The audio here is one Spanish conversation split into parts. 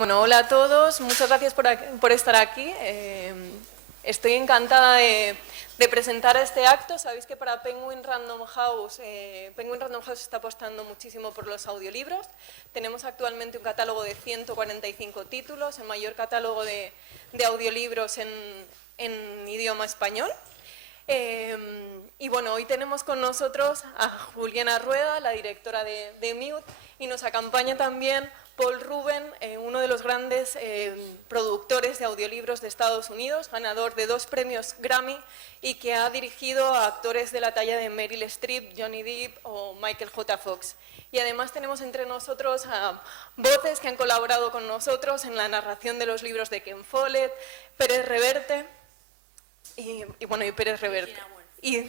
Bueno, hola a todos, muchas gracias por estar aquí. Estoy encantada de presentar este acto. Sabéis que para Penguin Random House está apostando muchísimo por los audiolibros. Tenemos actualmente un catálogo de 145 títulos, el mayor catálogo de audiolibros en idioma español. Y bueno, hoy tenemos con nosotros a Juliana Rueda, la directora de Mute, y nos acompaña también Paul Rubin, uno de los grandes productores de audiolibros de Estados Unidos, ganador de 2 premios Grammy y que ha dirigido a actores de la talla de Meryl Streep, Johnny Depp o Michael J. Fox. Y además tenemos entre nosotros a voces que han colaborado con nosotros en la narración de los libros de Ken Follett, Pérez Reverte y Pérez Reverte y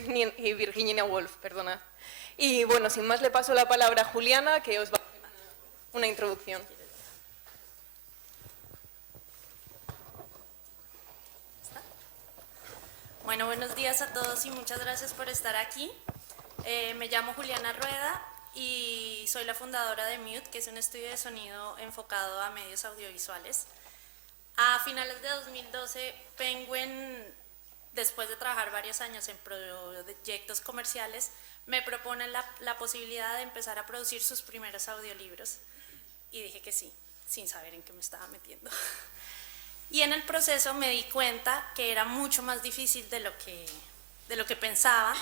Virginia Woolf, perdona. Y bueno, sin más le paso la palabra a Juliana, que os va a hacer una introducción. Bueno, buenos días a todos y muchas gracias por estar aquí. Me llamo Juliana Rueda y soy la fundadora de Mute, que es un estudio de sonido enfocado a medios audiovisuales. A finales de 2012, Penguin, después de trabajar varios años en proyectos comerciales, me propone la posibilidad de empezar a producir sus primeros audiolibros. Y dije que sí, sin saber en qué me estaba metiendo. Y en el proceso me di cuenta que era mucho más difícil de lo que pensaba,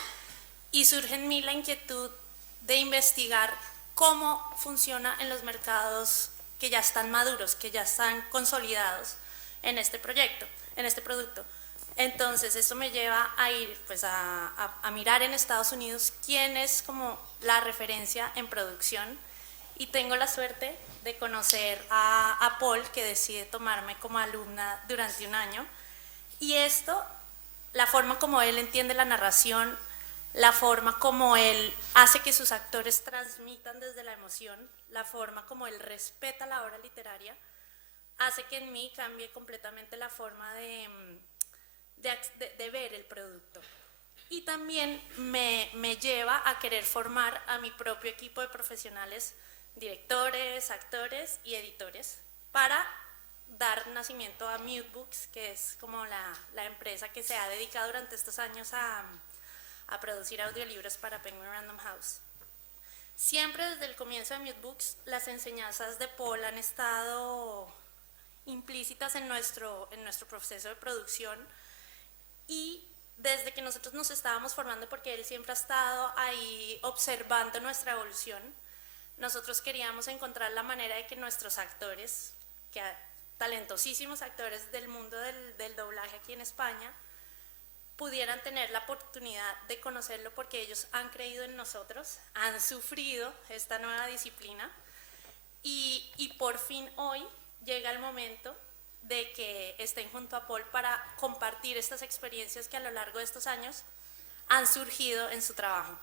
y surge en mí la inquietud de investigar cómo funciona en los mercados que ya están maduros, que ya están consolidados en este proyecto, en este producto. Entonces esto me lleva a ir pues, a mirar en Estados Unidos quién es como la referencia en producción, y tengo la suerte de conocer a Paul, que decide tomarme como alumna durante un año. Y esto, la forma como él entiende la narración, la forma como él hace que sus actores transmitan desde la emoción, la forma como él respeta la obra literaria, hace que en mí cambie completamente la forma de ver el producto. Y también me lleva a querer formar a mi propio equipo de profesionales, directores, actores y editores, para dar nacimiento a Mute Books, que es como la empresa que se ha dedicado durante estos años a producir audiolibros para Penguin Random House. Siempre desde el comienzo de Mute Books, las enseñanzas de Paul han estado implícitas en nuestro proceso de producción, y desde que nosotros nos estábamos formando, porque él siempre ha estado ahí observando nuestra evolución, nosotros queríamos encontrar la manera de que nuestros actores, talentosísimos actores del mundo del doblaje aquí en España, pudieran tener la oportunidad de conocerlo, porque ellos han creído en nosotros, han sufrido esta nueva disciplina, y por fin hoy llega el momento de que estén junto a Paul para compartir estas experiencias que a lo largo de estos años han surgido en su trabajo.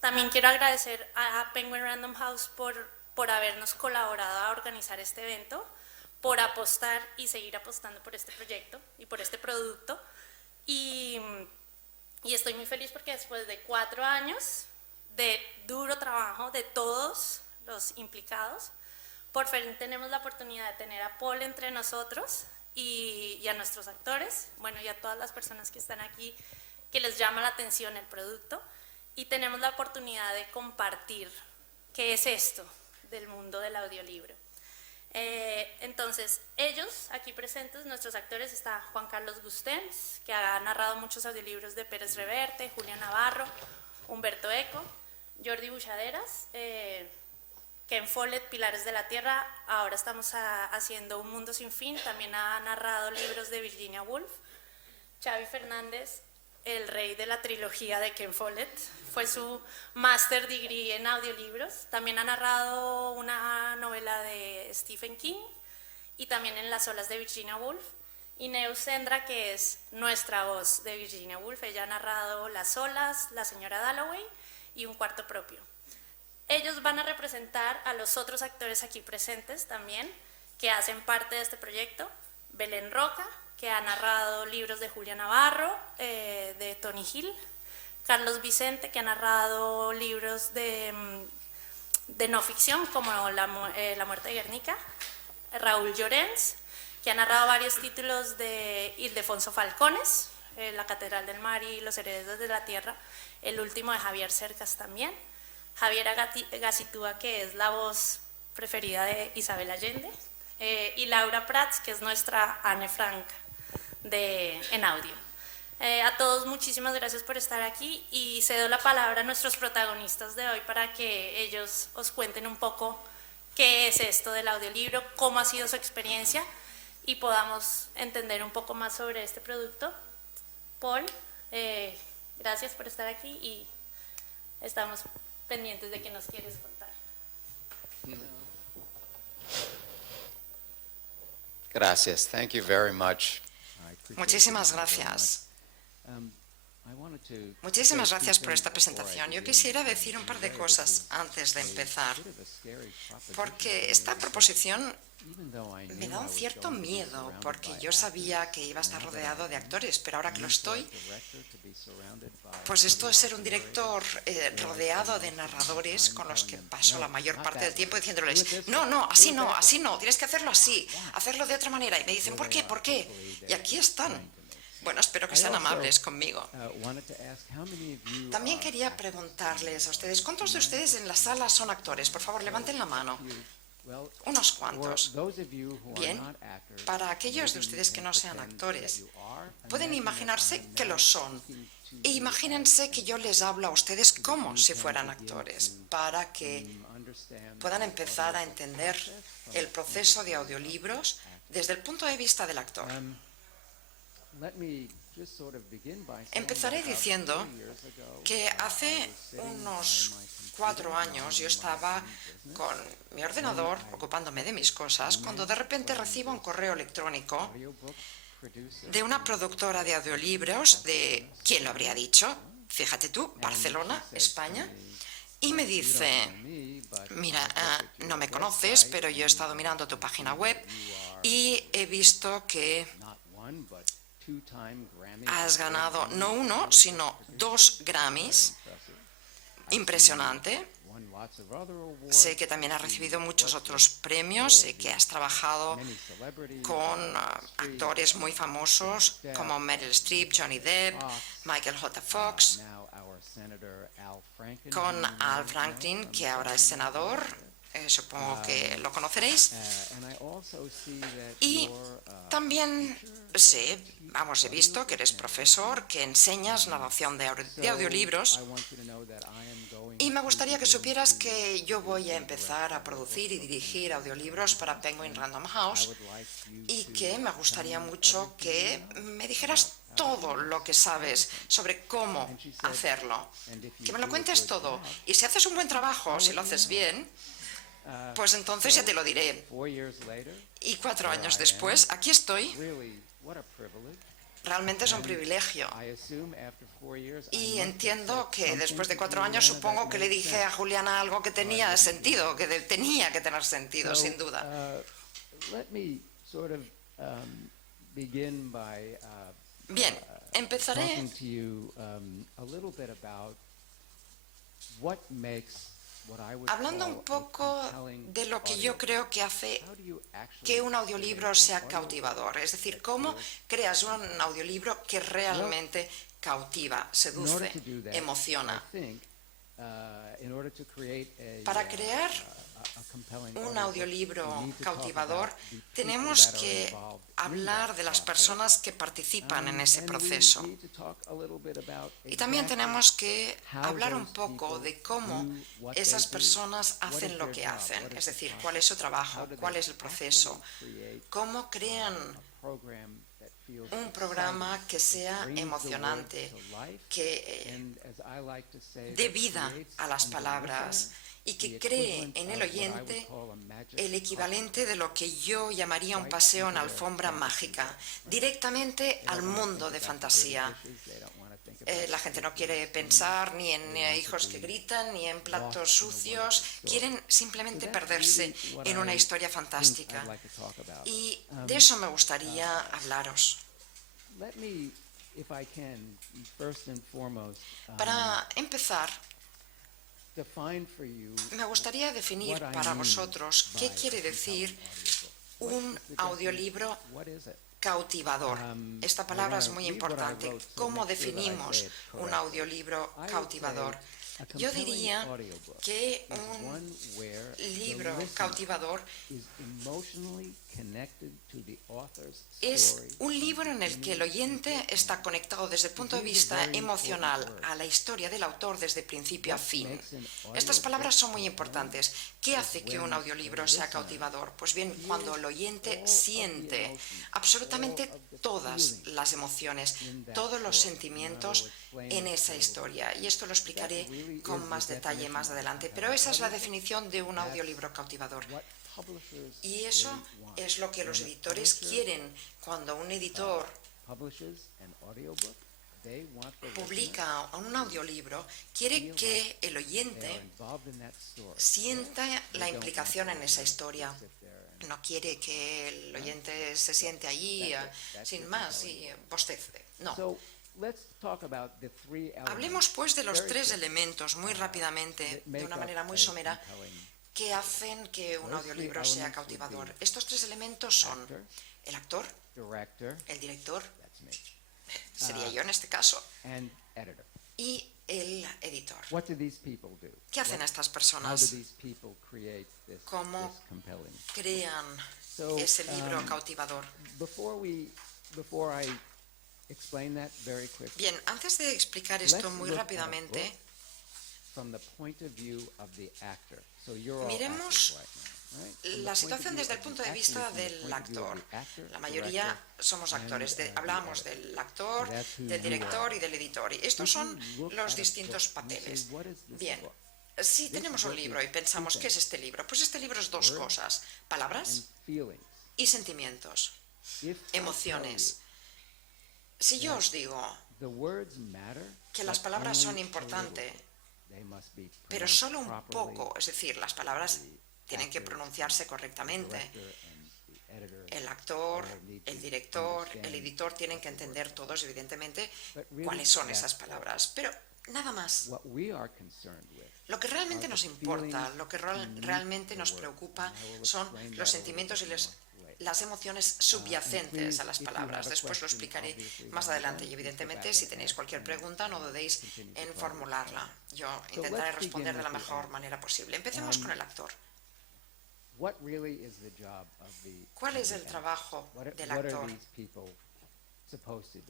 También quiero agradecer a Penguin Random House por habernos colaborado a organizar este evento, por apostar y seguir apostando por este proyecto y por este producto. Y estoy muy feliz porque después de 4 años de duro trabajo de todos los implicados, por fin tenemos la oportunidad de tener a Paul entre nosotros y a nuestros actores, bueno, y a todas las personas que están aquí, que les llama la atención el producto. Y tenemos la oportunidad de compartir qué es esto del mundo del audiolibro. Entonces, ellos aquí presentes, nuestros actores, está Juan Carlos Gustens, que ha narrado muchos audiolibros de Pérez Reverte, Julián Navarro, Humberto Eco, Jordi Buchaderas, Ken Follett, Pilares de la Tierra. Ahora estamos haciendo Un Mundo Sin Fin, también ha narrado libros de Virginia Woolf. Xavi Fernández, el rey de la trilogía de Ken Follett, fue su master degree en audiolibros. También ha narrado una novela de Stephen King y también en Las olas de Virginia Woolf. Y Neus Sendra, que es nuestra voz de Virginia Woolf, ella ha narrado Las olas, La señora Dalloway y Un cuarto propio. Ellos van a representar a los otros actores aquí presentes también, que hacen parte de este proyecto. Belén Roca, que ha narrado libros de Julián Navarro, de Tony Hill. Carlos Vicente, que ha narrado libros de no ficción, como La muerte de Guernica. Raúl Llorens, que ha narrado varios títulos de Ildefonso Falcones, La Catedral del Mar y Los Herederos de la Tierra, el último de Javier Cercas también, Javiera Gacitúa, que es la voz preferida de Isabel Allende, y Laura Prats, que es nuestra Anne Frank en audio. A todos muchísimas gracias por estar aquí y cedo la palabra a nuestros protagonistas de hoy para que ellos os cuenten un poco qué es esto del audiolibro, cómo ha sido su experiencia y podamos entender un poco más sobre este producto. Paul, gracias por estar aquí y estamos pendientes de qué nos quieres contar. Gracias. Thank you very much. Muchísimas gracias. Muchísimas gracias por esta presentación. Yo quisiera decir un par de cosas antes de empezar, porque esta proposición me da un cierto miedo, porque yo sabía que iba a estar rodeado de actores, pero ahora que lo estoy, pues esto es ser un director rodeado de narradores con los que paso la mayor parte del tiempo diciéndoles, no, así no, tienes que hacerlo así, hacerlo de otra manera. Y me dicen, ¿por qué? Y aquí están. Bueno, espero que sean amables conmigo. También quería preguntarles a ustedes, ¿cuántos de ustedes en la sala son actores? Por favor, levanten la mano. Unos cuantos. Bien, para aquellos de ustedes que no sean actores, pueden imaginarse que lo son. E imagínense que yo les hablo a ustedes como si fueran actores, para que puedan empezar a entender el proceso de audiolibros desde el punto de vista del actor. Empezaré diciendo que hace unos 4 años yo estaba con mi ordenador ocupándome de mis cosas cuando de repente recibo un correo electrónico de una productora de audiolibros de, ¿quién lo habría dicho? Fíjate tú, Barcelona, España, y me dice, mira, no me conoces, pero yo he estado mirando tu página web y he visto que has ganado no 1, sino 2 Grammys. Impresionante. Sé que también has recibido muchos otros premios, sé que has trabajado con actores muy famosos como Meryl Streep, Johnny Depp, Michael J. Fox, con Al Franklin, que ahora es senador. Supongo que lo conoceréis. Y también he visto que eres profesor, que enseñas narración de audiolibros. Y me gustaría que supieras que yo voy a empezar a producir y dirigir audiolibros para Penguin Random House y que me gustaría mucho que me dijeras todo lo que sabes sobre cómo hacerlo. Que me lo cuentes todo. Y si haces un buen trabajo, si lo haces bien, pues entonces ya te lo diré. Y 4 años después, aquí estoy. Realmente es un privilegio. Y entiendo que después de 4 años supongo que le dije a Juliana algo que tenía sentido, que tenía que tener sentido, sin duda. Bien, empezaré hablando un poco de lo que yo creo que hace que un audiolibro sea cautivador. Es decir, cómo creas un audiolibro que realmente cautiva, seduce, emociona. Para crear un audiolibro cautivador, tenemos que hablar de las personas que participan en ese proceso. Y también tenemos que hablar un poco de cómo esas personas hacen lo que hacen, es decir, cuál es su trabajo, cuál es el proceso, cómo crean un programa que sea emocionante, que dé vida a las palabras y que cree en el oyente el equivalente de lo que yo llamaría un paseo en alfombra mágica, directamente al mundo de fantasía. La gente no quiere pensar ni en hijos que gritan, ni en platos sucios, quieren simplemente perderse en una historia fantástica. Y de eso me gustaría hablaros. Para empezar, me gustaría definir para vosotros qué quiere decir un audiolibro cautivador. Esta palabra es muy importante. ¿Cómo definimos un audiolibro cautivador? Yo diría que un libro cautivador es un libro en el que el oyente está conectado desde el punto de vista emocional a la historia del autor desde principio a fin. Estas palabras son muy importantes. ¿Qué hace que un audiolibro sea cautivador? Pues bien, cuando el oyente siente absolutamente todas las emociones, todos los sentimientos en esa historia. Y esto lo explicaré con más detalle más adelante. Pero esa es la definición de un audiolibro cautivador. Y eso es lo que los editores quieren cuando un editor publica un audiolibro, quiere que el oyente sienta la implicación en esa historia. No quiere que el oyente se siente allí sin más y bostece. No. Hablemos pues de los tres elementos muy rápidamente, de una manera muy somera, que hacen que un audiolibro sea cautivador. Estos tres elementos son el actor, el director, sería yo en este caso, y el editor. ¿Qué hacen estas personas? ¿Cómo crean ese libro cautivador? Bien, antes de explicar esto muy rápidamente, miremos la situación desde el punto de vista del actor. La mayoría somos actores. Hablamos del actor, del director y del editor. Y estos son los distintos papeles. Bien, si tenemos un libro y pensamos, ¿qué es este libro? Pues este libro es dos cosas: palabras y sentimientos, emociones. Si yo os digo que las palabras son importantes, pero solo un poco, es decir, las palabras tienen que pronunciarse correctamente. El actor, el director, el editor tienen que entender todos, evidentemente, cuáles son esas palabras. Pero nada más. Lo que realmente nos importa, lo que realmente nos preocupa son los sentimientos y las emociones subyacentes a las palabras. Después lo explicaré más adelante y evidentemente si tenéis cualquier pregunta no dudéis en formularla. Yo intentaré responder de la mejor manera posible. Empecemos con el actor. ¿Cuál es el trabajo del actor?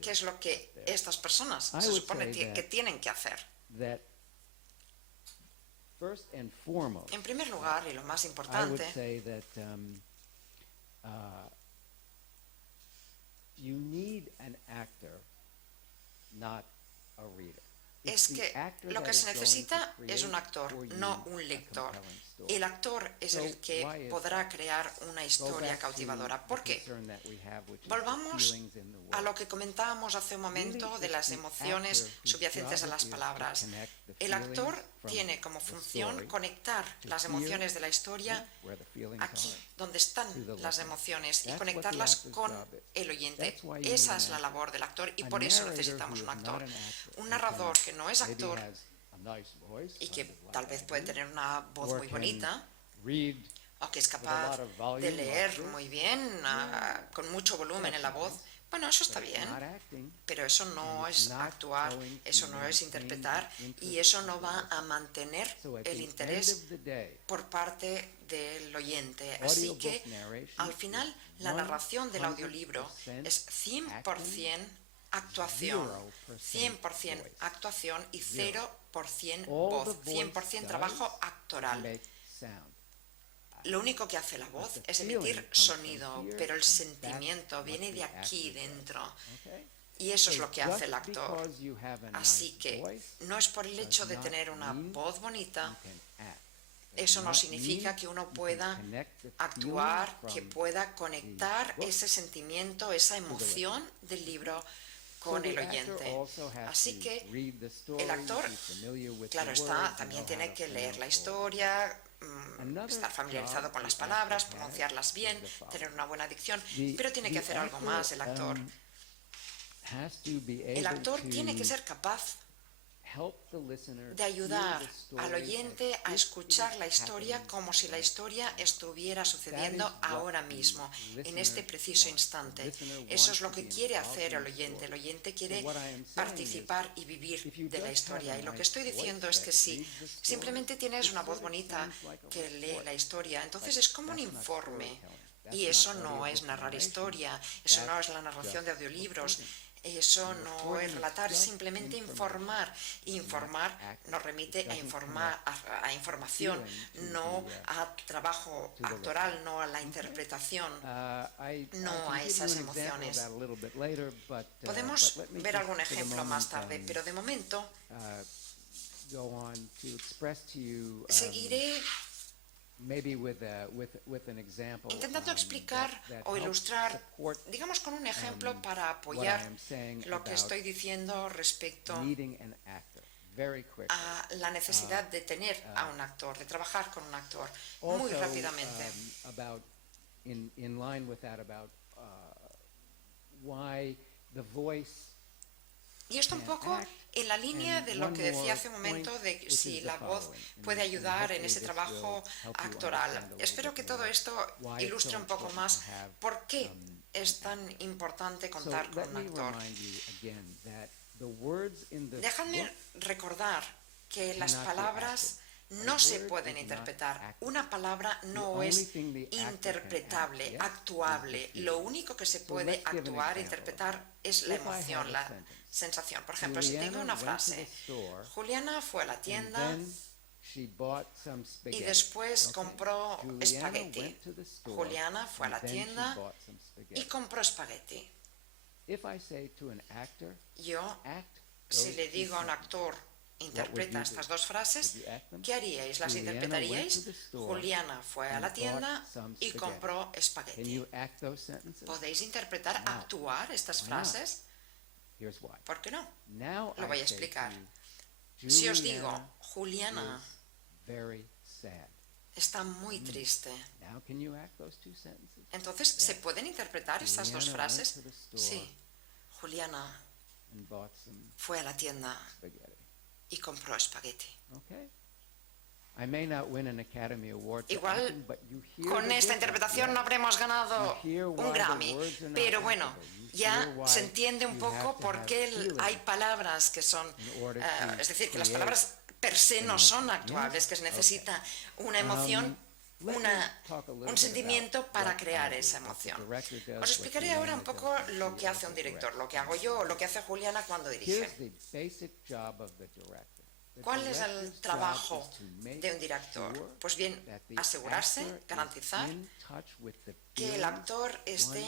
¿Qué es lo que estas personas se supone que tienen que hacer? En primer lugar, y lo más importante, es que lo que se necesita es un actor, no un lector. El actor es el que podrá crear una historia cautivadora. ¿Por qué? Volvamos a lo que comentábamos hace un momento de las emociones subyacentes a las palabras. El actor tiene como función conectar las emociones de la historia aquí, donde están las emociones, y conectarlas con el oyente. Esa es la labor del actor y por eso necesitamos un actor. Un narrador que no es actor y que tal vez puede tener una voz muy bonita o que es capaz de leer muy bien, con mucho volumen en la voz. Bueno, eso está bien, pero eso no es actuar, eso no es interpretar y eso no va a mantener el interés por parte del oyente. Así que, al final, la narración del audiolibro es 100% actuación, 100% actuación y 0% voz, 100% trabajo actoral. Lo único que hace la voz es emitir sonido, pero el sentimiento viene de aquí dentro. Y eso es lo que hace el actor. Así que no es por el hecho de tener una voz bonita, eso no significa que uno pueda actuar, que pueda conectar ese sentimiento, esa emoción del libro con el oyente. Así que el actor, claro está, también tiene que leer la historia, estar familiarizado con las palabras, pronunciarlas bien, tener una buena dicción, pero tiene que hacer algo más el actor. El actor tiene que ser capaz de ayudar al oyente a escuchar la historia como si la historia estuviera sucediendo ahora mismo, en este preciso instante. Eso es lo que quiere hacer el oyente. El oyente quiere participar y vivir de la historia. Y lo que estoy diciendo es que si simplemente tienes una voz bonita que lee la historia, entonces es como un informe. Y eso no es narrar historia, eso no es la narración de audiolibros. Eso no es relatar, es simplemente informar. Informar nos remite a información, no a trabajo actoral, no a la interpretación, no a esas emociones. Podemos ver algún ejemplo más tarde, pero de momento seguiré intentando explicar o ilustrar, digamos, con un ejemplo para apoyar lo que estoy diciendo respecto a la necesidad de tener a un actor, de trabajar con un actor, muy rápidamente. Y esto un poco en la línea de lo que decía hace un momento de si la voz puede ayudar en ese trabajo actoral. Espero que todo esto ilustre un poco más por qué es tan importante contar con un actor. Dejadme recordar que las palabras no se pueden interpretar. Una palabra no es interpretable, actuable. Lo único que se puede actuar, interpretar, es la emoción, la sensación. Por ejemplo, si tengo una frase, Juliana fue a la tienda y después compró espagueti. Juliana fue a la tienda y compró espagueti. Yo, si le digo a un actor, interpreta estas dos frases, ¿qué haríais? ¿Las interpretaríais? Juliana fue a la tienda y compró espagueti. ¿Podéis interpretar, actuar estas frases? ¿Por qué no? Lo voy a explicar. Si os digo, Juliana está muy triste, entonces, ¿se pueden interpretar estas dos frases? Sí. Juliana fue a la tienda y compró espagueti. Igual con esta interpretación no habremos ganado un Grammy, pero bueno, ya se entiende un poco por qué hay palabras que son, es decir, que las palabras per se no son actuables, que se necesita una emoción, un sentimiento para crear esa emoción. Os explicaré ahora un poco lo que hace un director, lo que hago yo, lo que hace Juliana cuando dirige. ¿Cuál es el trabajo de un director? Pues bien, asegurarse, garantizar que el actor esté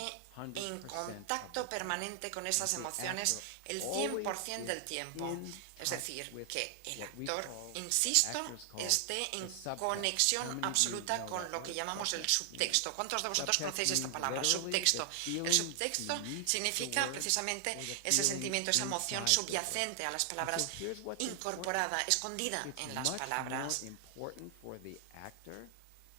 en contacto permanente con esas emociones el 100% del tiempo. Es decir, que el actor, insisto, esté en conexión absoluta con lo que llamamos el subtexto. ¿Cuántos de vosotros conocéis esta palabra, subtexto? El subtexto significa precisamente ese sentimiento, esa emoción subyacente a las palabras, incorporada, escondida en las palabras.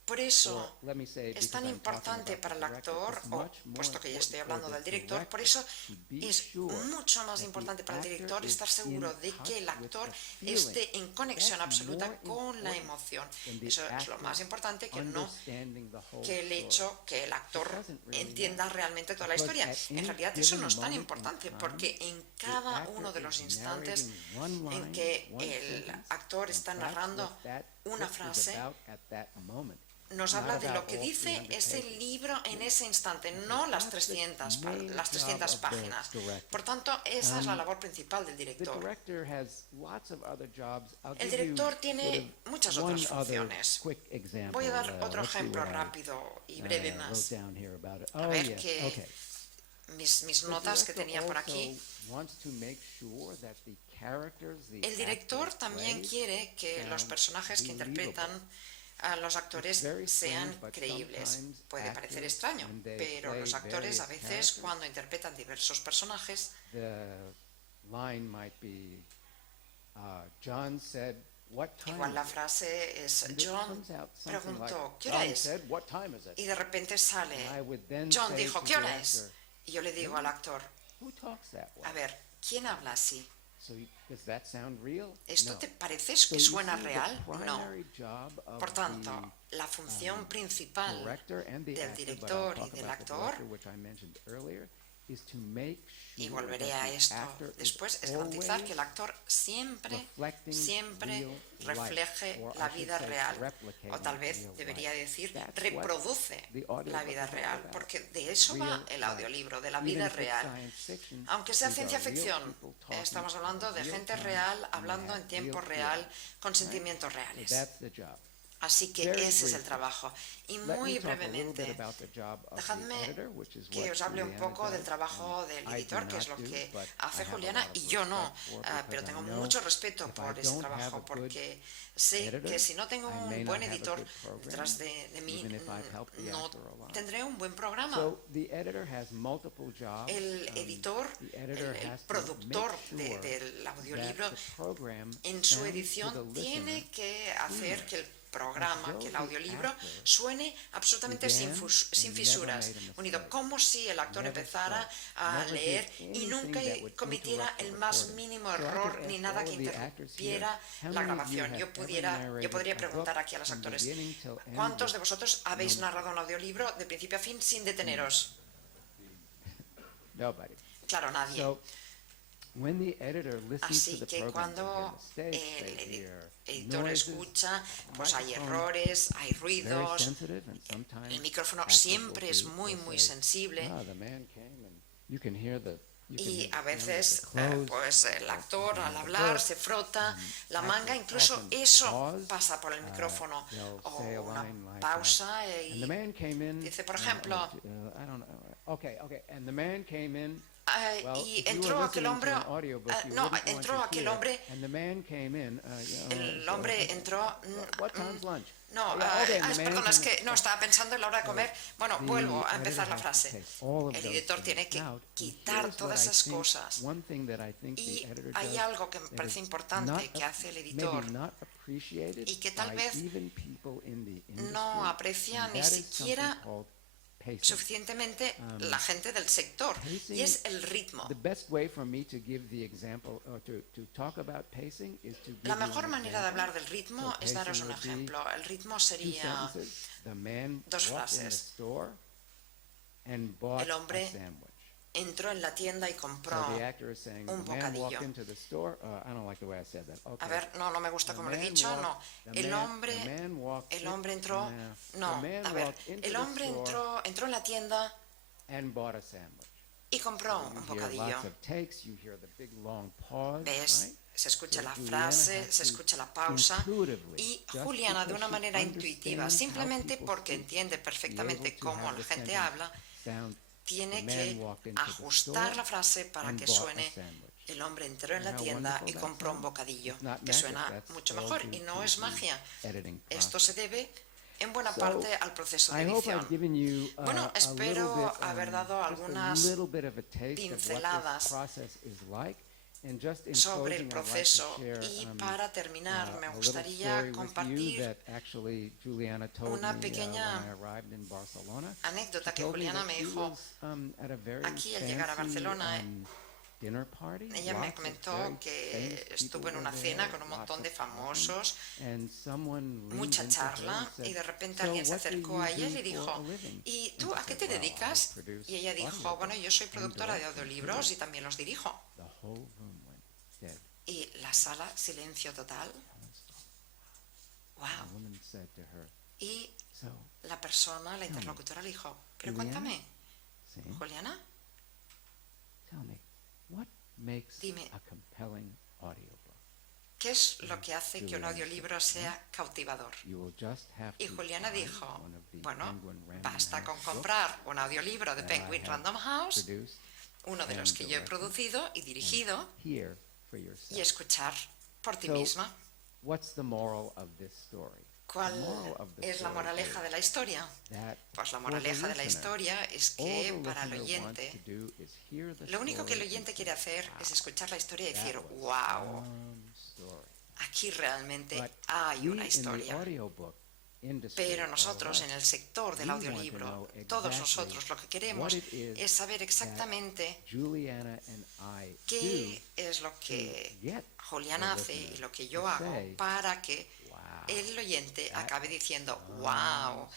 Por eso es tan importante para el actor, o puesto que ya estoy hablando del director, por eso es mucho más importante para el director estar seguro de que el actor esté en conexión absoluta con la emoción. Eso es lo más importante, que el hecho que el actor entienda realmente toda la historia. En realidad eso no es tan importante, porque en cada uno de los instantes en que el actor está narrando una frase, nos habla de lo que dice ese libro en ese instante, no las 300 páginas. Por tanto, esa es la labor principal del director. El director tiene muchas otras funciones. Voy a dar otro ejemplo rápido y breve más. A ver que mis notas que tenía por aquí. El director también quiere que los personajes que interpretan a los actores sean creíbles. Puede parecer extraño, pero los actores a veces cuando interpretan diversos personajes, igual la frase es John preguntó, ¿qué hora es? Y de repente sale, John dijo, ¿qué hora es? Y yo le digo al actor, a ver, ¿quién habla así? ¿Esto te parece que suena real? No. Por tanto, la función principal del director y del actor, y volveré a esto después, es garantizar que el actor siempre refleje la vida real, o tal vez debería decir reproduce la vida real, porque de eso va el audiolibro, de la vida real. Aunque sea ciencia ficción, estamos hablando de gente real, hablando en tiempo real, con sentimientos reales. Así que ese es el trabajo. Y muy brevemente, dejadme que os hable un poco del trabajo del editor, que es lo que hace Juliana, y yo no, pero tengo mucho respeto por ese trabajo, porque sé que si no tengo un buen editor detrás de mí, no tendré un buen programa. El editor, el productor del audiolibro, en su edición tiene que hacer que el programa, que el audiolibro suene absolutamente sin fisuras, unido, como si el actor empezara a leer y nunca cometiera el más mínimo error ni nada que interrumpiera la grabación. Yo podría preguntar aquí a los actores, ¿cuántos de vosotros habéis narrado un audiolibro de principio a fin sin deteneros? Claro, nadie. Así que cuando el editor escucha, pues hay errores, hay ruidos, el micrófono siempre es muy, muy sensible y a veces pues el actor al hablar se frota la manga, incluso eso pasa por el micrófono, o una pausa y dice, por ejemplo, y entró aquel hombre, el hombre entró, perdón, es que no, estaba pensando en la hora de comer. Bueno, vuelvo a empezar la frase. El editor tiene que quitar todas esas cosas. Y hay algo que me parece importante que hace el editor y que tal vez no aprecia ni siquiera suficientemente la gente del sector, y es el ritmo. La mejor manera de hablar del ritmo es daros un ejemplo. El ritmo sería dos frases. El hombre entró en la tienda y compró un bocadillo. A ver, no me gusta como lo he dicho, no. El hombre entró, entró en la tienda y compró un bocadillo. ¿Ves? Se escucha la frase, se escucha la pausa, y Juliana, de una manera intuitiva, simplemente porque entiende perfectamente cómo la gente habla, tiene que ajustar la frase para que suene: el hombre entró en la tienda y compró un bocadillo, que suena mucho mejor, y no es magia. Esto se debe en buena parte al proceso de edición. Bueno, espero haber dado algunas pinceladas sobre el proceso, y para terminar me gustaría compartir una pequeña anécdota que Juliana me dijo aquí al llegar a Barcelona. Ella me comentó que estuvo en una cena con un montón de famosos, mucha charla, y de repente alguien se acercó a ella y le dijo: ¿y tú a qué te dedicas? Y ella dijo: bueno, yo soy productora de audiolibros y también los dirijo. Y la sala, silencio total. Wow. Y la persona, la interlocutora, le dijo: pero cuéntame, Juliana, dime, ¿qué es lo que hace que un audiolibro sea cautivador? Y Juliana dijo: bueno, basta con comprar un audiolibro de Penguin Random House, uno de los que yo he producido y dirigido, y escuchar por ti misma. ¿Cuál es la moraleja de la historia? Pues la moraleja de la historia es que para el oyente, lo único que el oyente quiere hacer es escuchar la historia y decir: wow, aquí realmente hay una historia. Pero nosotros en el sector del audiolibro, todos nosotros lo que queremos es saber exactamente qué es lo que Juliana hace y lo que yo hago para que el oyente acabe diciendo, wow,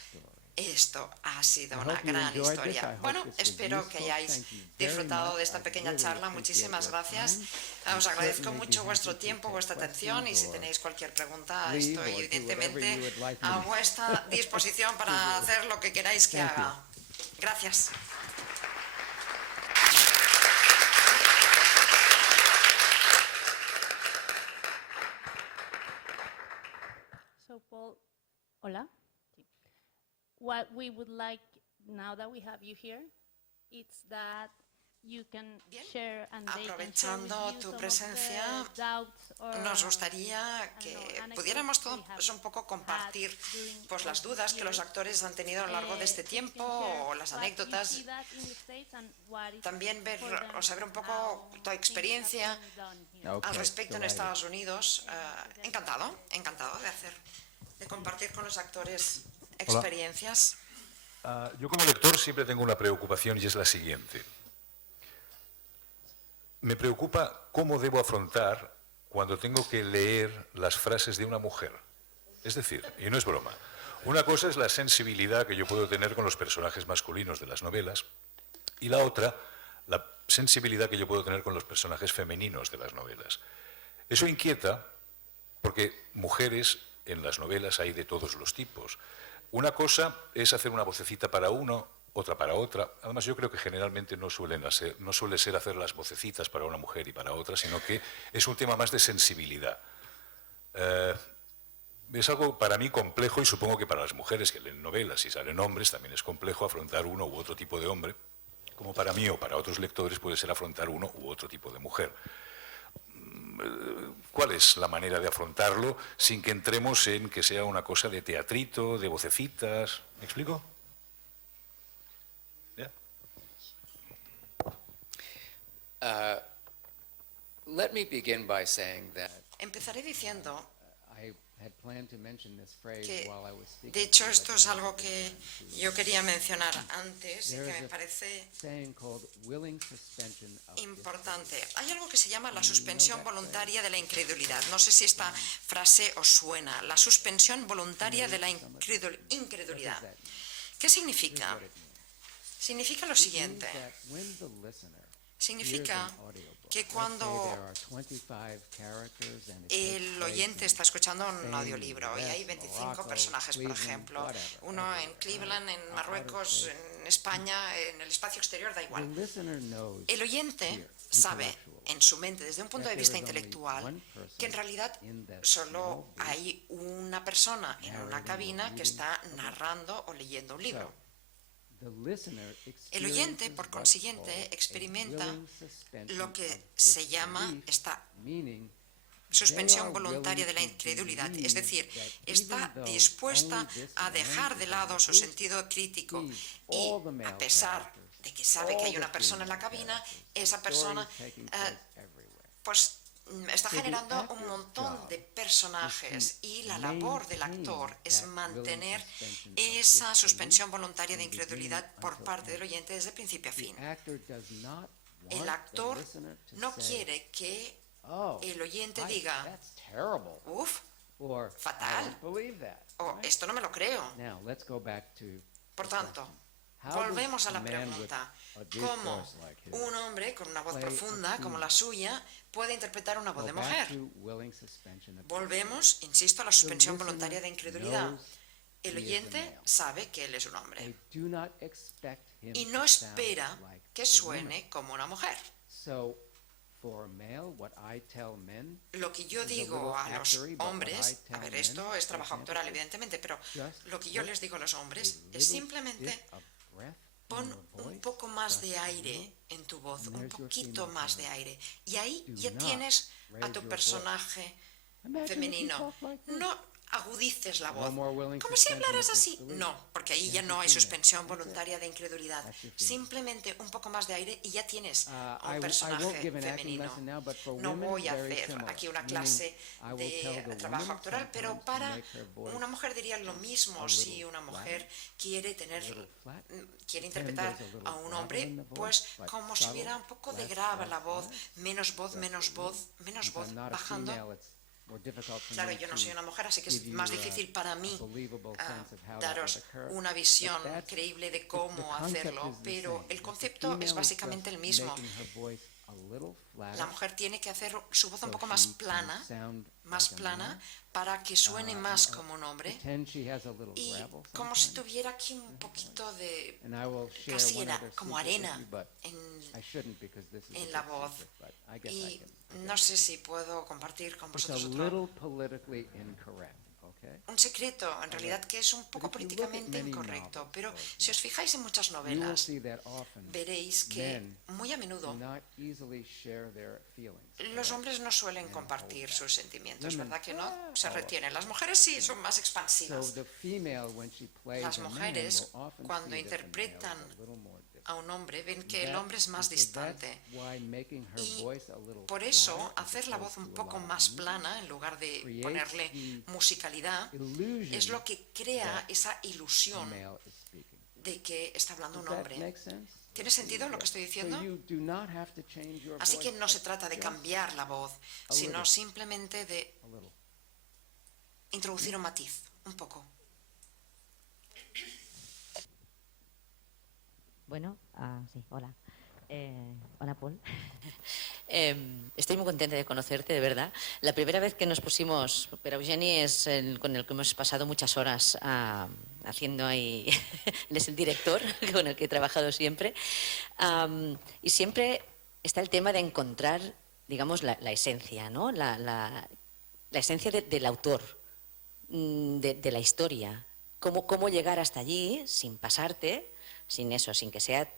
esto ha sido una gran historia. Bueno, espero que hayáis disfrutado de esta pequeña charla. Muchísimas gracias. Os agradezco mucho vuestro tiempo, vuestra atención, y si tenéis cualquier pregunta, estoy evidentemente a vuestra disposición para hacer lo que queráis que haga. Gracias. So, Paul, hola. What we would like, now that we have you here, it's that you can share and they can share with Aprovechando you tu some presencia, of the doubts or, nos gustaría que pudiéramos todos un poco compartir pues, las dudas que los actores han tenido a lo largo de este tiempo, o las anécdotas. También ver o saber un poco tu experiencia al respecto en Estados Unidos. Encantado de compartir con los actores experiencias. Yo como lector siempre tengo una preocupación, y es la siguiente. Me preocupa cómo debo afrontar cuando tengo que leer las frases de una mujer. Es decir, y no es broma, una cosa es la sensibilidad que yo puedo tener con los personajes masculinos de las novelas, y la otra, la sensibilidad que yo puedo tener con los personajes femeninos de las novelas. Eso inquieta porque mujeres en las novelas hay de todos los tipos. Una cosa es hacer una vocecita para uno, otra para otra. Además, yo creo que generalmente no suele ser hacer las vocecitas para una mujer y para otra, sino que es un tema más de sensibilidad. Es algo para mí complejo, y supongo que para las mujeres que leen novelas y salen hombres también es complejo afrontar uno u otro tipo de hombre, como para mí o para otros lectores puede ser afrontar uno u otro tipo de mujer. ¿Cuál es la manera de afrontarlo sin que entremos en que sea una cosa de teatrito, de vocecitas? ¿Me explico? ¿Ya? Let me begin by saying that Empezaré diciendo I had planned to mention this phrase que, while I was speaking. de hecho, esto es algo que yo quería mencionar antes y que me parece Saying called willing suspension of importante. Hay algo que se llama la suspensión voluntaria de la incredulidad. No sé si esta frase os suena. La suspensión voluntaria de la incredulidad. ¿Qué significa? Significa lo siguiente. that when the listener Significa que there cuando are 25 characters and it takes el place oyente in está escuchando un Spain, audiolibro y hay US, 25 Morocco, personajes, por Cleveland, ejemplo, whatever, uno en everywhere, Cleveland, en Marruecos, en España, en el espacio exterior, da the igual. listener knows El oyente here, sabe intellectually, en su mente, desde un punto de that vista there is only intelectual, one person que en realidad in that solo small booth hay una persona en una narrating cabina or que reading está a book. narrando o leyendo un libro. The listener El oyente, por experiences consiguiente, what's called a experimenta willing suspension lo que of se llama disbelief, esta meaning suspensión voluntaria de la incredulidad, es decir, está dispuesta a dejar de lado su sentido crítico y, a pesar de que sabe que hay una persona en la cabina, esa persona pues está generando un montón de personajes, y la labor del actor es mantener esa suspensión voluntaria de incredulidad por parte del oyente desde principio a fin. El actor no quiere que el oyente diga, uff, fatal, o esto no me lo creo. Por tanto, volvemos a la pregunta, ¿cómo un hombre con una voz profunda como la suya puede interpretar una voz de mujer? Volvemos, insisto, a la suspensión voluntaria de incredulidad. El oyente sabe que él es un hombre y no espera que suene como una mujer. Lo que yo digo a los hombres, a ver, esto es trabajo actoral evidentemente, pero lo que yo les digo a los hombres es simplemente pon un poco más de aire en tu voz, un poquito más de aire, y ahí ya tienes a tu personaje femenino. No agudices la voz. more willing Como to si spend hablaras time with así. disbelief. No, porque ahí ya no hay suspensión voluntaria de incredulidad. Simplemente un poco más de aire y ya tienes a un I won't personaje give an acting femenino. lesson now, but for No women, voy a very hacer similar, aquí una meaning clase I will tell de the trabajo woman actoral, pero sometimes to para make her voice una mujer diría lo mismo si una mujer quiere interpretar a un hombre, pues como si hubiera un poco de grave la voz, menos voz, bajando. Claro, yo no soy una mujer, así que es más difícil para mí daros una visión creíble de cómo hacerlo, pero el concepto es básicamente el mismo. La mujer tiene que hacer su voz un poco más plana para que suene más como un hombre y como si tuviera aquí un poquito de casi como arena en la voz. Y no sé si puedo compartir con vosotros un secreto, en realidad, que es un poco políticamente incorrecto, pero si os fijáis en muchas novelas, veréis que muy a menudo los hombres no suelen compartir sus sentimientos, ¿verdad que no? Se retienen. Las mujeres sí son más expansivas. Las mujeres, cuando interpretan a un hombre, ven que el hombre es más distante. Y por eso, hacer la voz un poco más plana, en lugar de ponerle musicalidad, es lo que crea esa ilusión de que está hablando un hombre. ¿Tiene sentido lo que estoy diciendo? Así que no se trata de cambiar la voz, sino simplemente de introducir un matiz, un poco. Bueno, sí, hola. Hola, Paul. Estoy muy contenta de conocerte, de verdad. La primera vez que nos pusimos, pero Eugeni es con el que hemos pasado muchas horas haciendo ahí, él es el director con el que he trabajado siempre, y siempre está el tema de encontrar, digamos, la esencia, ¿no? La esencia del autor, de la historia, cómo llegar hasta allí sin pasarte, sin que sea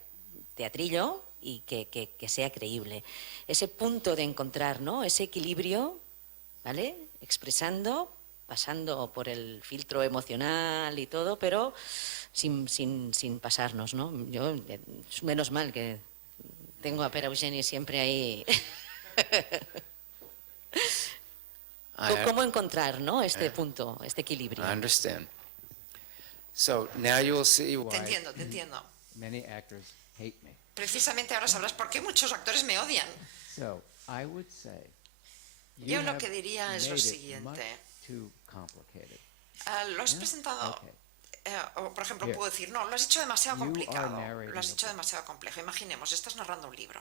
teatrillo y que sea creíble. Ese punto de encontrar, ¿no? Ese equilibrio, ¿vale? Expresando, pasando por el filtro emocional y todo, pero sin pasarnos, ¿no? Yo, menos mal que tengo a Pere Eugeni siempre ahí. ¿Cómo encontrar, ¿no? Este punto, este equilibrio? I understand. So now you will see why Te entiendo. Many actors hate me. Precisamente ahora sabrás por qué muchos actores me odian. So I would say Yo you lo have que diría es lo made it siguiente. much too complicated. Lo has presentado, Okay. o por ejemplo, Here. puedo decir, no, lo has hecho demasiado You are complicado. narrating Lo has a hecho book. demasiado complejo. Imaginemos, estás narrando un libro.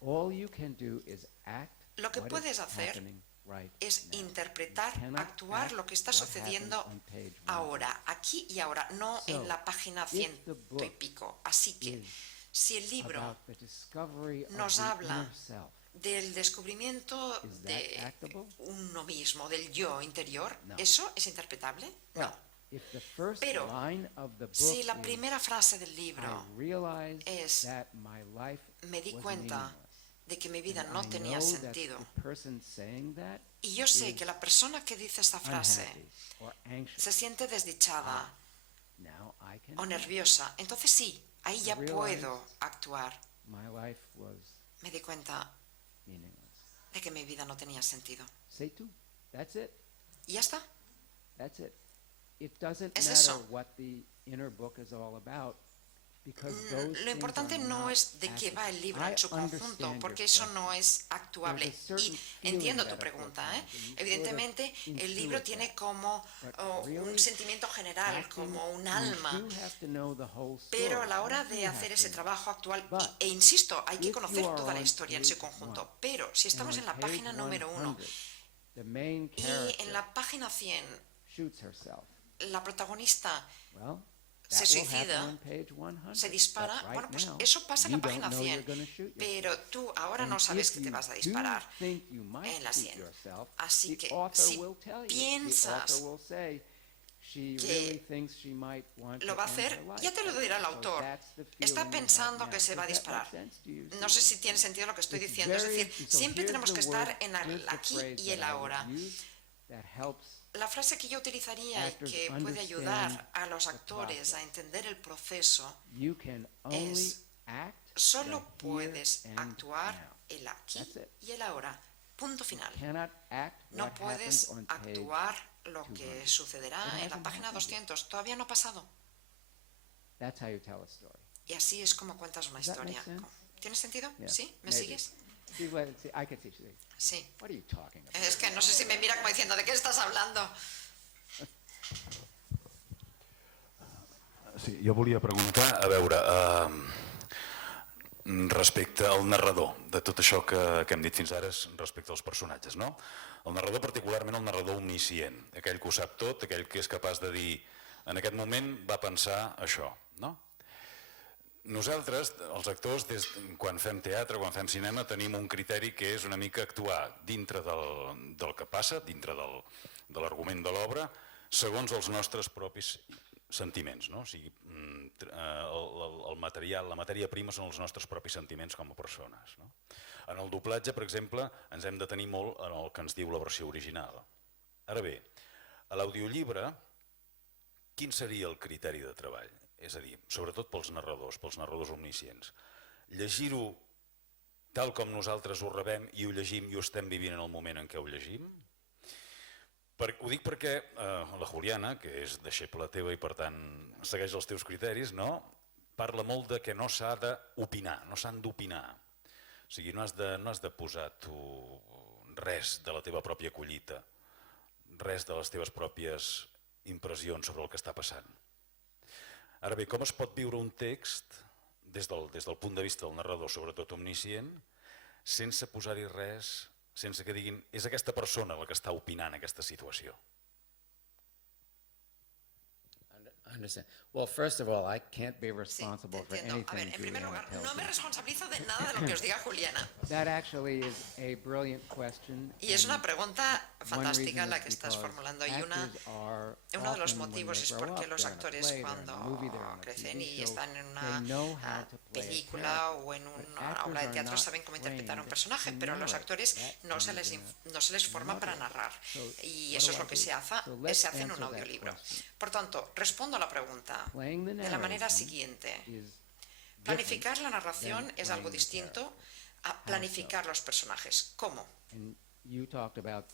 All you can do is act Lo que what puedes is hacer happening right es now. interpretar, You cannot actuar act lo que está what sucediendo happens on page 100. ahora, aquí y ahora, no So, en la página if 100 the y book pico. Así que, is si el libro about the discovery of nos the habla inner self, del descubrimiento Is that de actable? uno mismo, del yo interior, No. ¿eso es interpretable? well, No. if the first Pero, line of the book Si la is, primera frase del libro I realized es, that my life me di was cuenta meaningless, de que mi vida and no I tenía know that sentido, the person saying that y yo sé is que la persona que dice esta frase unhappy or anxious, se siente desdichada now I can o act. nerviosa, entonces sí, ahí ya Realize- puedo actuar. My life was Me di cuenta meaningless. de que mi vida no tenía sentido. Say two. That's it. Y ya está. That's it. It doesn't Es matter eso. what the inner book is all about, because those Lo things importante are no not es de qué va el libro actable. en su I conjunto, understand porque your eso question. no es actuable. There's a certain Y feeling entiendo that tu a pregunta, book ¿eh? has, and you sort Evidentemente, of el libro intuit tiene that. como But un really, sentimiento general, acting, como un you alma. do have to know the whole story. Pero a la hora You de do hacer have ese to. trabajo actual, But e insisto, hay que if conocer you are toda la on historia en su page conjunto. one, Pero si estamos and en la on page página número 1 100, the main y character en la página 100 shoots herself. la protagonista Well, se that will happen suicida, on page 100. se dispara, But right bueno, pues now, eso pasa en you la página don't know 100, you're gonna shoot yourself. pero tú ahora no And sabes if que te you vas a do disparar think you might en la shoot 100. yourself, Así the que author si will tell you. piensas The author will say, she que really thinks she might want lo to va a end hacer, her life. ya te lo dirá el So autor. that's the Está feeling you pensando have que now. se va a Does that make disparar. sense to you? No sé si tiene sentido lo que estoy It's diciendo, es very- decir, so siempre here's tenemos the que word, estar en here's el the aquí phrase y el that I would ahora. use that helps La frase que yo utilizaría y que puede ayudar a los actores a entender el proceso You can only es: act solo the here puedes and actuar now. el aquí That's it. y el ahora. Punto final. Cannot act No what puedes happens on page actuar lo que 200. sucederá It en la hasn't página happened yet. 200. Todavía no ha pasado. That's how you tell a story. Y así es como cuentas una Does that make historia. sense? ¿Tiene sentido? Yeah, ¿Sí? ¿Me maybe. sigues? See, I can teach you. Sí. What are you talking about? Es que no sé si me mira como diciendo, ¿de qué estás hablando? Sí, jo volia preguntar, a veure, respecte al narrador, de tot això que hem dit fins ara és respecte als personatges, no? El narrador, particularment el narrador omniscient, aquell que ho sap tot, aquell que és capaç de dir en aquest moment va pensar això, no? Nosaltres, els actors, quan fem teatre, quan fem cinema, tenim un criteri que és una mica actuar dintre del que passa, dintre de l'argument de l'obra, segons els nostres propis sentiments, no? O sigui, el material, la matèria prima són els nostres propis sentiments com a persones, no? En el doblatge, per exemple, ens hem de tenir molt en el que ens diu la versió original. Ara bé, a l'audiollibre, quin seria el criteri de treball? És a dir, sobretot pels narradors omniscients. Llegir-ho tal com nosaltres ho rebem i ho llegim i ho estem vivint en el moment en què ho llegim? Ho dic perquè la Juliana, que és deixeble teva i per tant segueix els teus criteris, parla molt de que no s'ha d'opinar, no s'han d'opinar. O sigui, no has de posar tu res de la teva pròpia collita, res de les teves pròpies impressions sobre el que està passant. Ara bé, com es pot viure un text des del punt de vista del narrador, sobretot omniscient, sense posar-hi res, sense que diguin és aquesta persona la que està opinant aquesta situació? Understand. Well, first of all, I can't be Sí, te responsible for entiendo. A ver, anything en primer Juliana lugar, tells no me me. responsabilizo de nada de lo que os diga Juliana. That actually is a brilliant question. Y es una pregunta One fantástica reason la is que estás because formulando y actors are uno de los often, when motivos they es grow porque up, los they're in a actores play, they're in a cuando movie, they're in a crecen TV y show, están en they una know how to play a película character. o en But una actors obra de are teatro not saben cómo interpretar a un trained personaje, to pero los narrate. actores That no se comes les forma para narrar. Y eso es lo que se hace en un audiolibro. Por tanto, respondo a la pregunta Playing the de la manera narration siguiente. is Planificar la different narración than es algo playing the distinto a planificar los personajes. ¿Cómo? And you talked about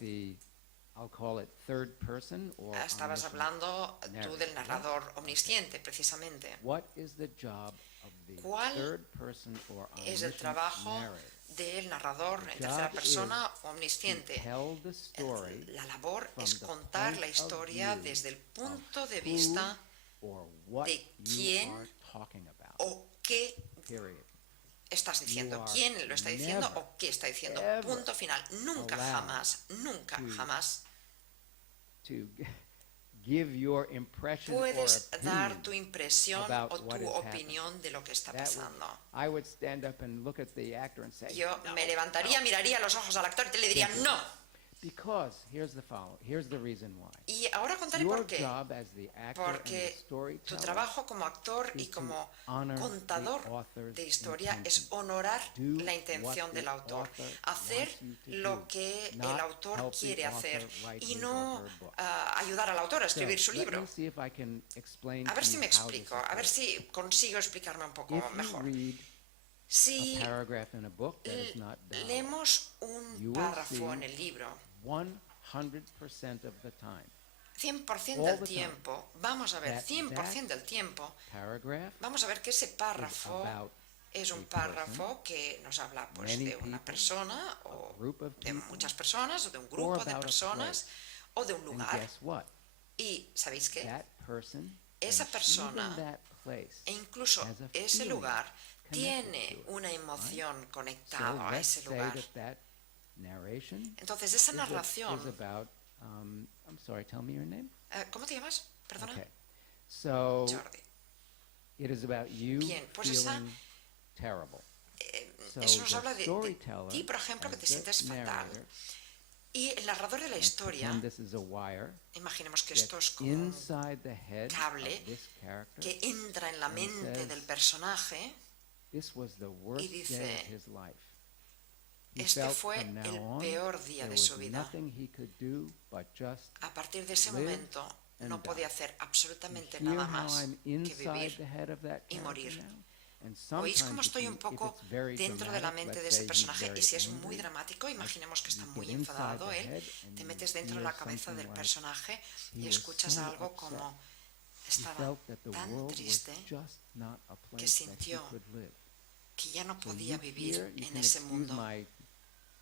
I'll call it third person or Estabas omniscient hablando tú narrator, del right? narrador omnisciente, precisamente. What is the job of the ¿Cuál third person or Es el omniscient trabajo narrator? del narrador en The tercera job persona is omnisciente. to tell the story La labor from es the contar point la of historia view desde el punto de of vista who or what de you quién are talking about, o qué period. estás diciendo, You are quién lo está diciendo never, o qué está diciendo. ever Punto final. Nunca, allowed nunca, to jamás To give your impression puedes or dar opinion tu impresión about o what tu is opinión de lo que está That would- pasando. I would stand up and look at the actor and say, Yo "No, me levantaría, miraría a los ojos al actor y le diría no. because here's the reason why. Y ahora contaré Your por qué. job as the actor and the Porque tu storyteller trabajo como actor y is to como honor the contador author's de historia intention. es honorar Do la intención what del the autor, author hacer wants you to lo do, que el not autor help the quiere author hacer write y his no or her book. ayudar al autor a escribir su So, let libro. me see if I can explain A ver to si you me how this explico, a ver works. si consigo explicarme un poco If you mejor. read Si a paragraph in a book that is not valid, leemos You un will párrafo see en el libro 100% of the time, 100% all del the time, tiempo, vamos a ver, that 100% del tiempo, paragraph vamos a ver que ese is párrafo about es un a person, párrafo que nos habla pues, many de una people, persona o group of de people, muchas personas o de un or grupo de about a personas o de un and lugar. guess what? Y ¿sabéis qué? That person, Esa and persona even that place, E incluso has a ese feeling lugar connected tiene to it, una emoción so conectada a let's ese say lugar. that narration Entonces esa is narración, about, I'm sorry, tell me your name? ¿cómo te llamas? Perdona. Okay. So Jordi. it is about you Bien, pues esa- feeling terrible. So Eso nos the habla de storyteller, ti, por ejemplo, que as te the sientes fatal. narrator, Y el narrador de la let's historia, pretend this is a wire, imaginemos que esto es gets como un inside the head cable of this character. que entra en la and mente says, del personaje This was the worst day dice, of his life. He Este felt fue from now el on peor día there de su was vida. nothing he could do but just A partir de ese live momento no and podía die. hacer absolutamente You hear nada how más I'm que inside vivir the head of that y character morir. now? And ¿Oís cómo sometimes estoy un if poco it's very dentro de la dramatic, mente de let's ese say he's personaje? very Y si es muy angry, dramático, imaginemos que está you muy get inside enfadado the él, head and te you metes dentro de hear la cabeza something del like, personaje he y was escuchas so algo upset. como He estaba felt that the tan world was triste just not a que place that he sintió could live. que ya no So podía you vivir hear, you en can ese excuse mundo. my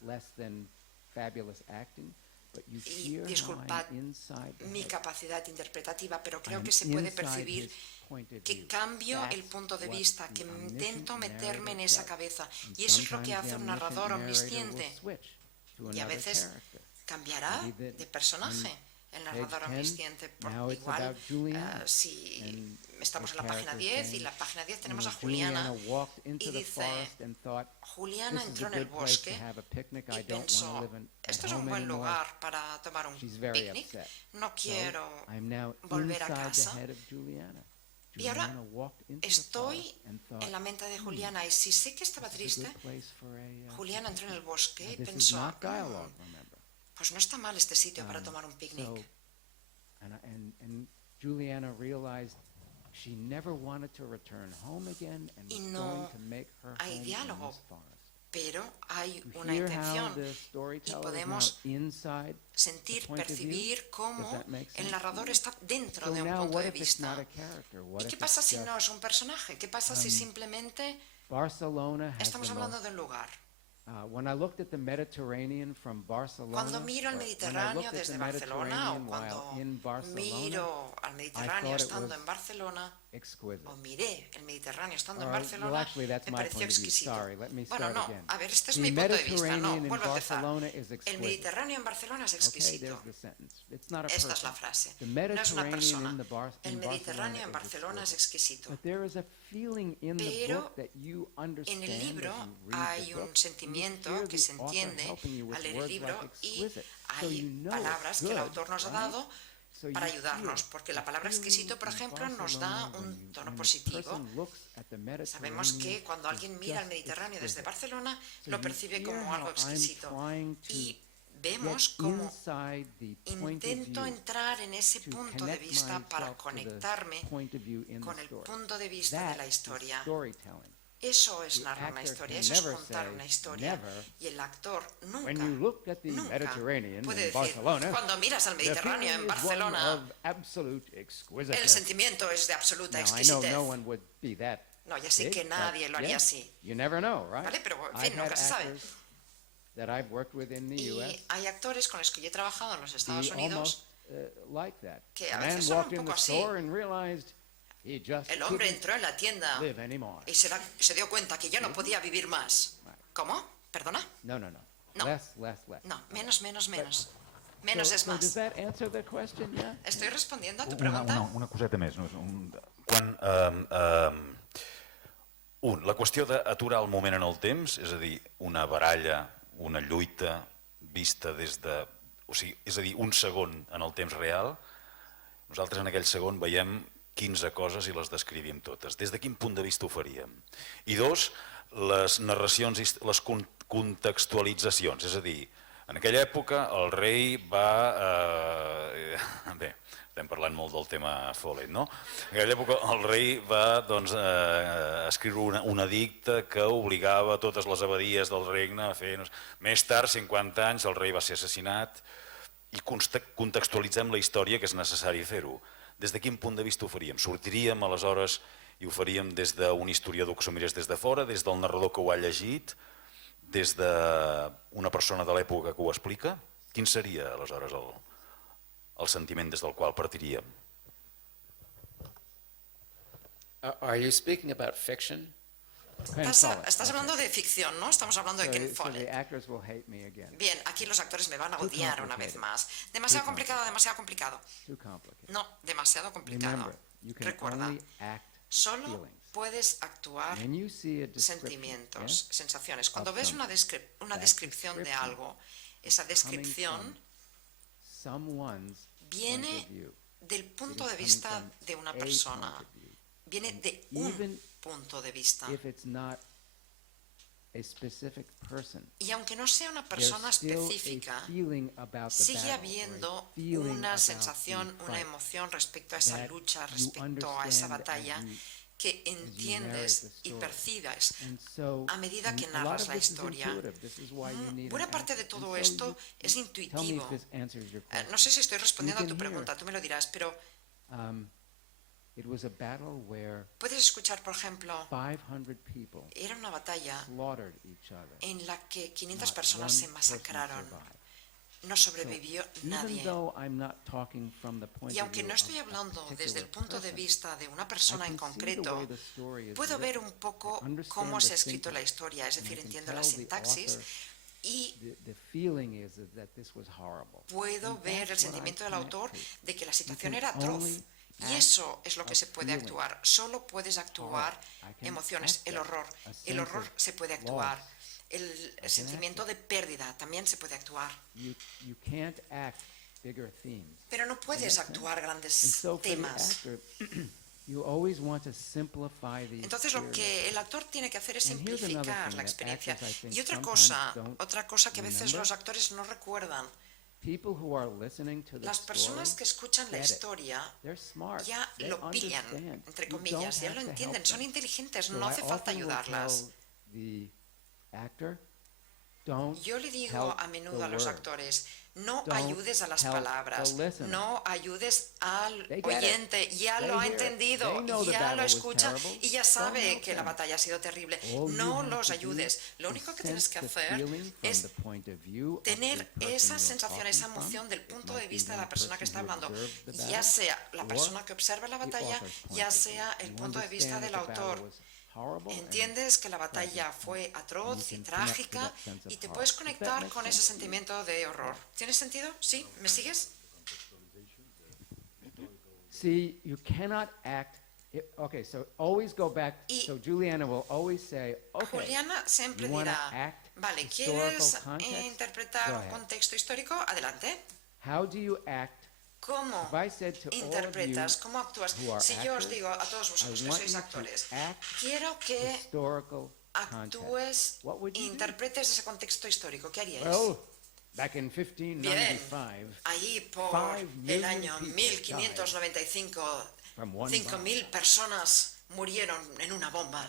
less than fabulous acting, but you Y hear how disculpad I'm inside the mi head. capacidad interpretativa, pero creo I'm que se puede inside percibir his point of que view. cambio el That's punto de what vista, the que omniscient intento meterme en narrator esa does. cabeza. And Y eso es lo que sometimes hace the un omniscient narrador narrator will omnisciente. switch to Y a another veces character. cambiará Maybe de that personaje on el narrador page 10, omnisciente. now it's Igual, about Juliana. si And estamos the en la página character 10 y saying, la página 10 you tenemos know, a Juliana walked into y the dice, forest and thought, Juliana this is entró a en el good place to bosque have a picnic. I y don't want pensó, to live at esto es un home buen anymore. lugar para tomar un She's very picnic, upset. no quiero So I'm now volver a inside casa. the head of Juliana. Y ahora Juliana walked into the estoy forest and thought, en la mente de Juliana y si sé que estaba this is a triste, good place for a, Juliana entró en el bosque y this is pensó, not dialogue, remember. pues no está mal este sitio para tomar un So, picnic. and Juliana realized she never wanted to return home again and Y was no going to make her hay home in diálogo, this forest. Pero hay You una hear how intención the y storyteller is podemos now inside sentir, the point of view? percibir cómo Does that make sense? el narrador está dentro So de un now punto what de if it's not vista. a character? What ¿Y if qué it's pasa si just no es un personaje? ¿Qué pasa si simplemente Barcelona has estamos the hablando most, de un lugar? when I looked at the Mediterranean from Barcelona, Cuando miro al or when I Mediterráneo looked at desde the Barcelona o Mediterranean cuando while in Barcelona, miro al Mediterráneo thought it estando was en Barcelona exquisite. o miré el Mediterráneo estando en All right, Barcelona, well, actually, that's me my pareció point of view. exquisito. Sorry, let me Bueno, start no, again. a ver, este es The mi punto de vista. No, Mediterranean in vuelvo a empezar. Barcelona is El exquisite. Mediterráneo en Barcelona es Okay, exquisito. there's the sentence. It's not a Esta es la person. frase. The No es una Mediterranean persona. in the El in Mediterráneo en Barcelona Barcelona is es exquisite. exquisito. But there is a feeling in the Pero book that you understand en el libro as you read hay the un book. sentimiento You hear que the se author entiende helping you with al leer el words libro like y exquisite. So hay you know palabras it's que el good, autor nos ha right? dado So para you ayudarnos, feel porque la the palabra feeling exquisito, por in ejemplo, nos da Barcelona un tono when a positivo. person looks at the Sabemos que Mediterranean, cuando alguien it's mira al just Mediterráneo desde exquisite. Barcelona, So lo you percibe hear como algo how I'm exquisito. trying to Y vemos get cómo inside the point of intento view entrar en ese to punto de connect vista para myself to the conectarme point of view in con the el story. punto de vista de That la is historia. storytelling. Eso es The narrar una actor historia, can eso es never contar say una historia. never. Y el actor When you nunca, look at the nunca Mediterranean puede in decir, Barcelona, cuando miras al the Mediterráneo feeling en is one Barcelona, of absolute el exquisiteness. sentimiento es de absoluta Now, I know exquisitez. no one would be that No, ya sé big, que but nadie lo haría yes, así. you never know, right? ¿Vale? Pero, en I've fin, had nunca se sabe. actors that I've worked with in the Y U.S. hay actores con los que yo he trabajado en los be Estados almost Unidos. like that. Que A a man veces son walked un in the poco así. store and realized he just El hombre couldn't entró en la tienda live anymore. y se dio cuenta que ya no podía vivir más. ¿Cómo? ¿Perdona? No. No. Less. No, menos. Menos es So does más. that answer the question? Yeah. ¿Estoy respondiendo a tu pregunta? Una coseta més. No? La qüestió d'aturar el moment en el temps, és a dir, una baralla, una lluita vista des de... O sigui, és a dir, un segon en el temps real, nosaltres en aquell segon veiem 15 coses i les descrivim totes. Des de quin punt de vista ho faríem? I dos, les narracions, les contextualitzacions, és a dir, en aquella època el rei va... Bé, estem parlant molt del tema Follett, no? En aquella època el rei va escriure un edicte que obligava totes les abadies del regne a fer... Més tard, 50 anys, el rei va ser assassinat i contextualitzem la història que és necessari fer-ho. Des de quin punt de vista ho faríem? Sortiríem aleshores i ho faríem des d'un historiador que s'ho mirés des de fora, des del narrador que ho ha llegit, des d'una persona de l'època que ho explica? Quin seria aleshores el sentiment des del qual partiríem? Are you speaking about fiction? Estás hablando de ficción, ¿no? Estamos hablando de Ken So the Follett. actors will hate me again. Bien, aquí los actores me van a Too odiar una vez complicated. más. Demasiado complicado, demasiado complicado. Too complicated. No, demasiado complicado. Remember, you can Recuerda, only act solo feelings. puedes actuar When you see a description, sentimientos, yes, sensaciones. Cuando of ves something, una that descripción de description algo, esa coming descripción from someone's point viene of view. del punto It de is vista coming from de una a persona, point of view. viene de Even un punto de vista. If it's not a specific person, Y aunque no sea una there's persona still específica, a feeling about the sigue battle, or a habiendo feeling una about sensación, the una fight emoción respecto a esa that lucha, you respecto a esa understand batalla, as you- que entiendes y percibes And so, a medida que and a lot narras of la this is historia. intuitive. This is why you need Buena an parte de actor. todo And so esto es tell me intuitivo. if this answers your question. No sé si estoy respondiendo a You tu can hear. pregunta, tú me lo dirás, pero It was a battle where puedes escuchar, por ejemplo, 500 people era una batalla slaughtered each other. en la que 500 Not personas one se person masacraron. survived. No sobrevivió Even nadie. though I'm not talking from the point Y of aunque view no estoy of a hablando desde el particular punto de person, vista de una I persona en can see the concreto, way the story is puedo ver written. un poco I understand cómo se ha the escrito la syntax, historia, es and I decir, can entiendo tell la the sintaxis author y the feeling is that this was horrible. puedo And ver el that's what I sentimiento del connect autor to. de que la situación can era atroz. only Y act eso es lo que a se puede feeling. actuar. Solo puedes actuar I can emociones, act el that, horror. a El sense horror of se puede actuar. loss. El act sentimiento it. de pérdida también se puede actuar. You can't act bigger themes. Pero no puedes Makes sense? actuar And grandes so for the temas. actor, you always want to simplify the Entonces lo experience. que el actor tiene que hacer es And here's another simplificar thing la that experiencia. actors, I think, Y otra sometimes cosa don't que a veces remember. los actores no recuerdan. People who are listening to the Las personas story que escuchan la get it. historia They're smart. ya They lo pillan, understand. entre You comillas, don't ya have lo to entienden, help son them. inteligentes, So no I hace falta often will ayudarlas. tell the actor, don't Yo le digo help a menudo the a los word. actores, no Don't ayudes a las help palabras, the listener. no ayudes al They get it. oyente, ya They lo ha hear it. entendido, They know the ya battle lo was escucha terrible. y ya Don't sabe help que la them. batalla ha sido terrible. All you No have los to do ayudes. Lo is único que tienes que sense the hacer feeling from es the point of view of the tener person esa you're sensación, talking esa from. emoción del It punto might de be vista de one la persona que está person who hablando, observed the ya battle, sea la or persona que observa la the batalla, author's point ya of view. sea el You punto de vista understand del that the battle autor. was horrible and Entiendes que la batalla tragic. fue atroz y You can connect to trágica that sense of y te horror. puedes Does that conectar make con ese sense? sentimiento de horror. ¿Tiene sentido? ¿Sí? ¿Me sigues? See, you cannot act. Okay, so always go back. Y So Juliana will always say, okay, Juliana siempre you wanna dirá, act vale, historical ¿quieres context? interpretar Go un ahead. contexto histórico? Adelante. How do you act? ¿Cómo If I said to all of interpretas? you ¿Cómo actúas? who are Si yo os actors, digo a todos I vosotros que want sois you actores, to act quiero que historical context. actúes, What would you do? interpretes ese contexto histórico. ¿Qué haríais? Well, back in 1595, Allí por 5 el million año people 1595, from one 5.000 personas murieron en una bomba.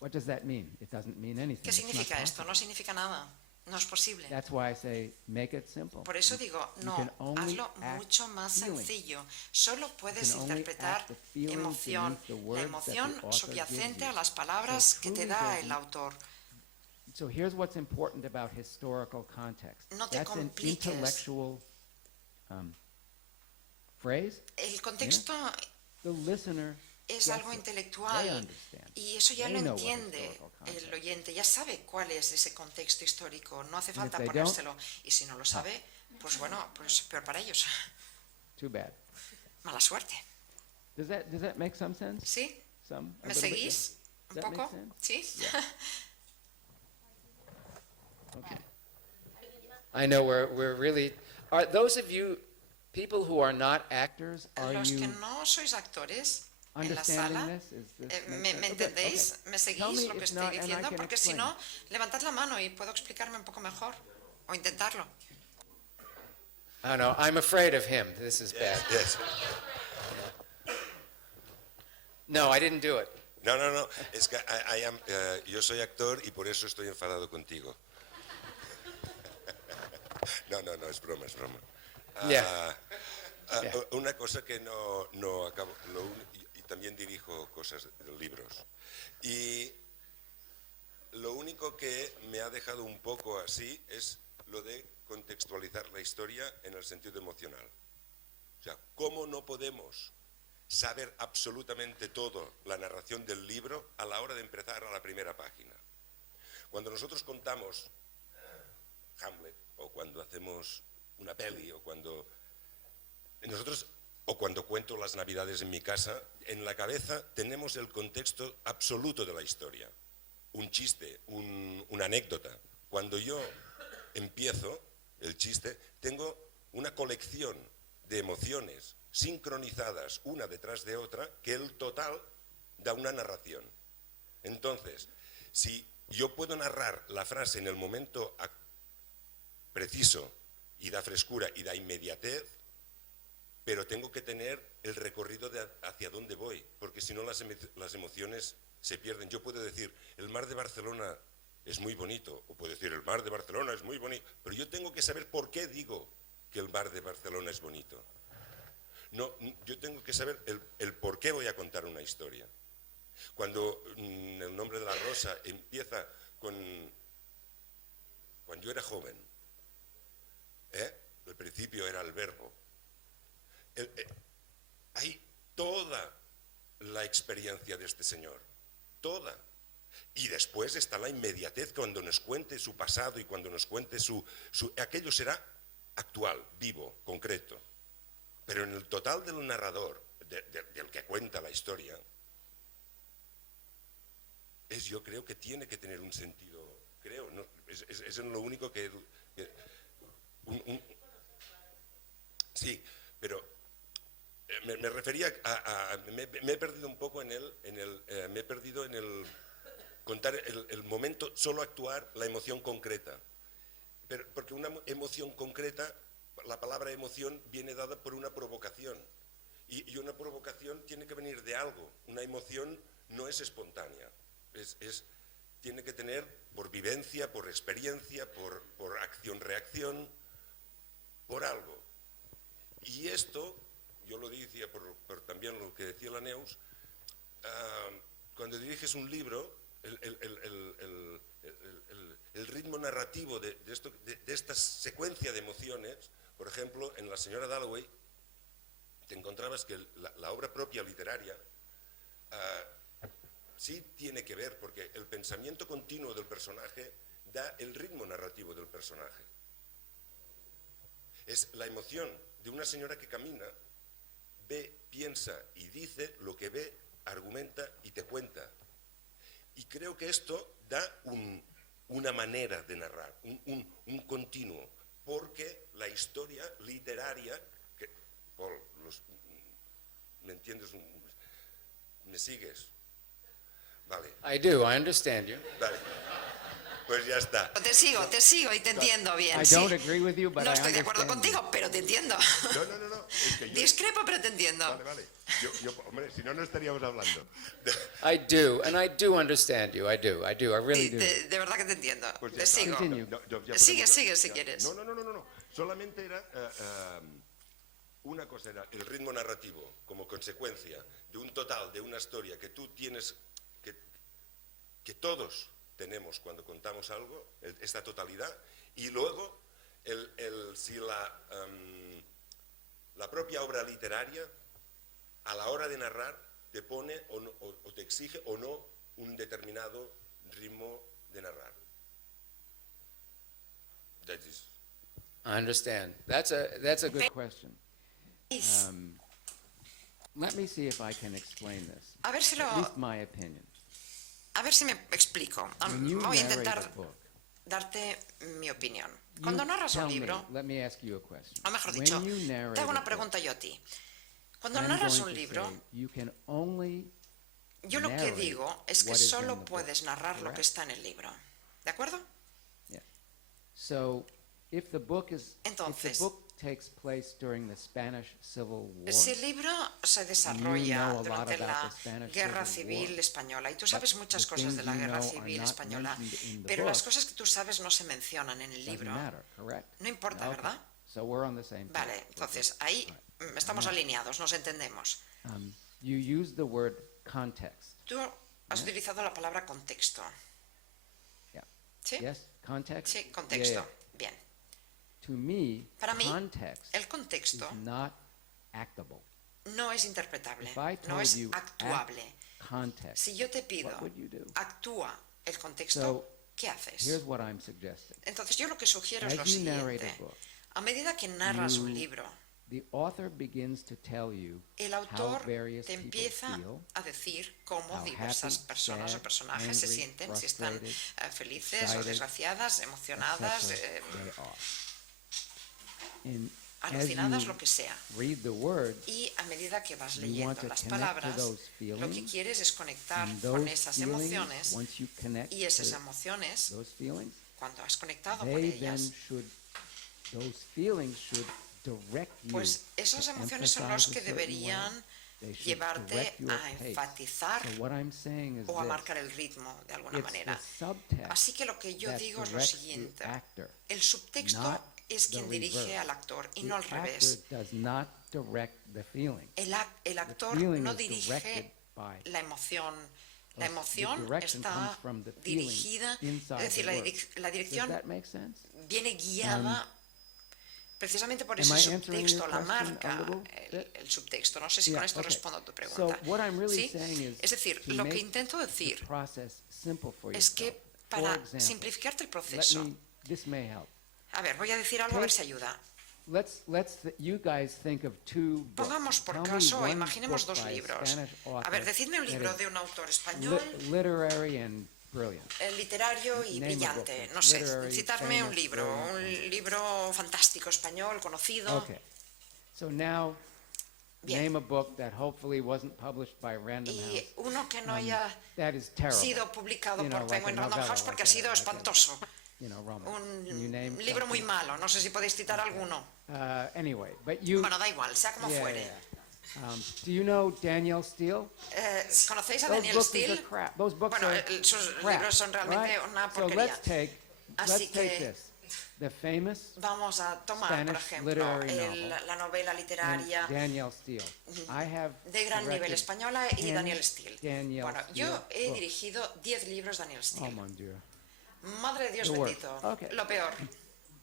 what does that mean? It doesn't mean anything. ¿Qué It's not significa esto? possible. No significa nada. No es posible. That's why I say make it simple. Por eso digo, You no, can only hazlo act mucho más feeling. sencillo. Solo puedes can only interpretar act the feelings emoción, beneath the la words emoción that the author subyacente gives a you. las palabras So que te truly da don't- el autor. So here's what's important about historical context. No te That's an compliques. intellectual phrase. El contexto The listener es gets algo it. intelectual They understand. y eso ya They lo know what entiende historical context el oyente, ya sabe cuál es ese contexto histórico, no hace And falta if they ponérselo. Y si no lo sabe, pues bueno, pues peor para ellos. Too bad. Mala suerte. Does that make some sense? ¿Sí? Some? A ¿Me little bit, yeah. seguís? ¿Un Does that make poco? sense? ¿Sí? Okay. I know we're really, are those of you, people who are not Actors, are Los que you no sois actores en la understanding sala, this? Is this ¿me make sense? Okay, entendéis? okay. ¿Me Tell seguís me lo que if estoy not, and I diciendo? can Porque si explain. no, levantad la mano y puedo explicarme un poco mejor o intentarlo. I don't know, I'm afraid of him. This is bad. Yes. No, I didn't do it. No, es que yo soy actor y por eso estoy enfadado contigo. No, es broma. Yeah. Yeah. Una cosa que no acabo, y también dirijo cosas de libros. Y lo único que me ha dejado un poco así es lo de contextualizar la historia en el sentido emocional. O sea, ¿cómo no podemos saber absolutamente todo la narración del libro a la hora de empezar a la primera página? Cuando nosotros contamos Hamlet, o cuando hacemos una peli, o cuando cuento las Navidades en mi casa, en la cabeza tenemos el contexto absoluto de la historia. Un chiste, una anécdota. Cuando yo empiezo el chiste, tengo una colección de emociones sincronizadas una detrás de otra, que el total da una narración. Entonces, si yo puedo narrar la frase en el momento preciso y da frescura y da inmediatez, pero tengo que tener el recorrido de hacia dónde voy, porque si no las emociones se pierden. Yo puedo decir, el mar de Barcelona es muy bonito, o puedo decir, el mar de Barcelona es muy bonito, pero yo tengo que saber por qué digo que el mar de Barcelona es bonito. No, yo tengo que saber el por qué voy a contar una historia. Cuando El nombre de la rosa empieza cuando yo era joven, el principio era el verbo. Hay toda la experiencia de este señor, toda. Y después está la inmediatez cuando nos cuente su pasado y cuando nos cuente aquello será actual, vivo, concreto. Pero en el total del narrador, del que cuenta la historia, yo creo que tiene que tener un sentido, creo, ¿no? Es lo único que sí, pero me refería me he perdido un poco me he perdido en el contar el momento, solo actuar la emoción concreta. Pero, porque una emoción concreta, la palabra emoción viene dada por una provocación. Y una provocación tiene que venir de algo. Una emoción no es espontánea. Tiene que tener por vivencia, por experiencia, por acción-reacción, por algo. Y esto, yo lo decía por también lo que decía la Neus, cuando diriges un libro, el ritmo narrativo de esta secuencia de emociones, por ejemplo, en La señora Dalloway, te encontrabas que la obra propia literaria sí tiene que ver, porque el pensamiento continuo del personaje da el ritmo narrativo del personaje. Es la emoción de una señora que camina, ve, piensa y dice lo que ve, argumenta y te cuenta. Y creo que esto da una manera de narrar, un continuo, porque la historia literaria, Paul, ¿me entiendes? ¿Me sigues? Vale. I do, I understand you. Vale. Pues ya está. Te sigo y te entiendo bien. I Sí. don't agree with you, but No I estoy de acuerdo understand you. contigo, pero te entiendo. No. Es que yo... Discrepo, pero te entiendo. Vale. Hombre, si no, no estaríamos hablando. I do, and I do understand you. I really do. De verdad que te entiendo. Pues ya Te está. sigo. Continue. Sigue si quieres. No. Solamente era una cosa, era el ritmo narrativo como consecuencia de un total, de una historia que tú tienes, que todos tenemos cuando contamos algo, esta totalidad, y luego si la propia obra literaria a la hora de narrar te pone o te exige o no un determinado ritmo de narrar. That is. I understand. That's a Good question. Let me see if I can explain this. A ver si At least my opinion. A ver si me explico. When you Voy a narrate intentar a book, darte mi opinión. Cuando narras un libro, let me ask you a question. o mejor dicho, When you narrate te hago a una book, pregunta yo a ti. Cuando I'm narras going un to libro, say you can only yo lo que narrate digo es que what is in the solo book, puedes narrar lo que correct? está en el libro. ¿De acuerdo? Yeah. So, if the book Entonces, takes place during the Spanish Civil War, Si el libro se you desarrolla know a lot durante about la the Spanish Guerra Civil Civil War, Española, y tú sabes but muchas the cosas de la things you Guerra know are Civil not Española, mentioned in the pero las book, cosas que tú sabes no se mencionan en el doesn't libro. matter, correct? No importa, Okay. ¿verdad? So we're on the same page. Vale, entonces ahí estamos alineados, nos entendemos. You use the word context. Tú has utilizado la palabra contexto. Yeah. ¿Sí? Yes, context? Sí, Yeah, contexto. yeah. Bien. To me, Para mí, context el contexto is not actable. no es interpretable, If I no told es you actuable. context, Si yo te pido, what would you do? actúa el contexto, So, ¿qué haces? Here's what I'm suggesting. Entonces yo lo que sugiero es As lo you narrate siguiente. a book, A medida que narras un you- libro, the author begins to tell you el how autor various te people empieza feel, a decir cómo how diversas happy, personas o sad, personajes se angry, sienten, si están frustrated, felices o excited, desgraciadas, emocionadas. etc. they are. alucinadas, lo que sea. read the words, Y a medida que vas you leyendo want to las connect to palabras, those lo que feelings, quieres es conectar and con those esas feelings, emociones, once you connect y esas to emociones, those feelings, cuando has conectado con they then ellas, those feelings should direct you pues esas to emociones son los emphasize que a certain way. deberían They should llevarte direct your a pace. enfatizar So what I'm saying is o a this. marcar el ritmo de alguna It's manera. the subtext Así que lo que yo that digo es lo directs the siguiente. actor, El subtexto not es the quien dirige reverse. al actor y The no al actor revés. does not direct the feeling. El actor feeling no is directed dirige by la emoción. La the emoción direction está comes from the feeling dirigida, inside es decir, the word. la Does dirección that make sense? viene guiada precisamente por Am ese I answering subtexto, your la question a marca, little bit? el subtexto. No sé si Yeah, con esto okay. respondo a tu So pregunta. what I'm really ¿Sí? saying Es decir, to lo que make intento the decir process simple for es yourself. que For para example, simplificarte el let proceso, this may help. a ver, voy a decir algo a ver si ayuda. You guys think of two books. Pongamos por Tell me caso, one imaginemos book dos by a libros. Spanish author A ver, decidme un that libro is de un autor español, literary and brilliant. literario y Name a brillante. book. No sé, Literary, citarme un famous, libro, brilliant. un libro fantástico español, conocido. Okay. So now, Bien. name a book that hopefully wasn't published by Random Y House. uno que no haya That is terrible. sido publicado You know, por like Penguin a Random novella House like porque ha that, sido like a- espantoso. You know, romance. Can you name Un libro muy something? malo, no sé si podéis citar alguno. Anyway, but you. Bueno, da igual, sea como Yeah, fuere. yeah. Do you know Danielle Steele? ¿Conocéis a Those Daniel books Steele? are crap. Those books Bueno, are sus crap, libros son realmente right? una So porquería. let's take Así que this. The famous vamos a tomar, por Spanish ejemplo, literary novel la novela and literaria Danielle Steele. I have de gran nivel directed española y 10 Daniel Steele. Danielle Bueno, yo Steele he books. dirigido 10 libros de Daniel Oh, Steele. mon Dieu. Madre de Dios The worst. bendito, Okay. lo peor.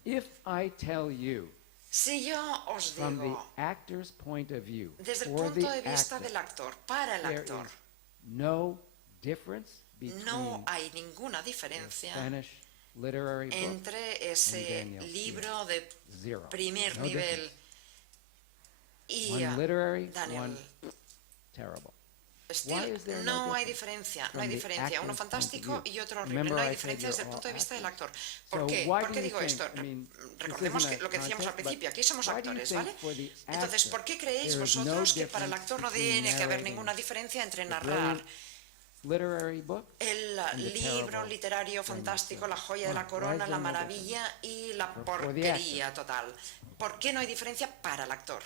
If I tell you Si yo os from the digo, actor's point of view, desde el for punto the de vista actor, del actor, para el there actor, is no difference between no hay ninguna the diferencia Spanish literary book entre ese Daniel Steele. libro de Zero. primer No nivel difference. y One literary, Daniel one terrible. Steele. Why is there No no hay difference diferencia, no from hay the diferencia. Uno actor's fantástico point of view? y otro horrible. Remember No hay I said diferencia desde el you're punto de all vista del actors. actor. ¿Por So qué? why ¿Por do qué you digo think- esto? I mean, Recordemos this isn't lo que decíamos al contest, principio. but Aquí somos why do you actores, think ¿vale? for the Entonces, actor ¿por qué creéis there is no vosotros que para el difference actor no between tiene que haber narrating ninguna diferencia entre the narrar brilliant literary book el and the libro terrible literario famous fantástico, book? la joya de la Why is corona, there la no maravilla y la For the porquería total? ¿Por qué no hay diferencia para el actor?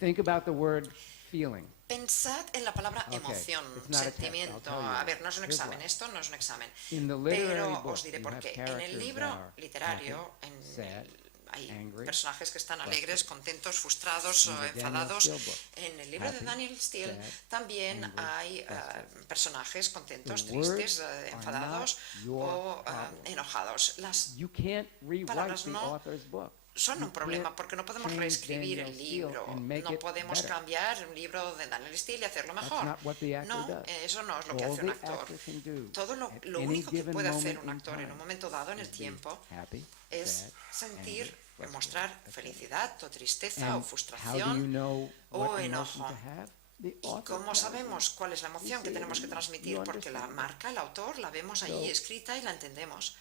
Think about the word feeling. Pensad en la palabra Okay, emoción, it's not a test, sentimiento. I'll tell you. A ver, no es un Here's examen, why. esto no es un examen. In the literary Pero book, os diré you por have qué. En el characters libro that are literario happy, sad, hay angry, personajes que están frustrated. alegres, contentos, frustrados In o the Daniel enfadados. Steele book, En el libro de happy, Daniel Steele sad, también angry, hay frustrated. personajes contentos, The words tristes, are enfadados not your o problem. enojados. Las You can't rewrite palabras the no author's book. son You un problema can't porque no podemos change reescribir el Daniel Steele libro, and make no it podemos better. cambiar un libro de Daniel Steele y hacerlo That's mejor. not what the actor No, does. eso no es lo que All hace un the actor. actor can do Todo lo at único any que given puede hacer moment un in actor en time un momento dado en el is be tiempo happy, es sad, sentir, angry, frustrated. mostrar That's it. felicidad o tristeza o And how do you frustración know o what emotion enojo. to have? The ¿Y author cómo tells you. sabemos cuál es la emoción que see it tenemos que in- transmitir? you Porque la understand it. marca, el autor, la vemos allí So- escrita y la entendemos.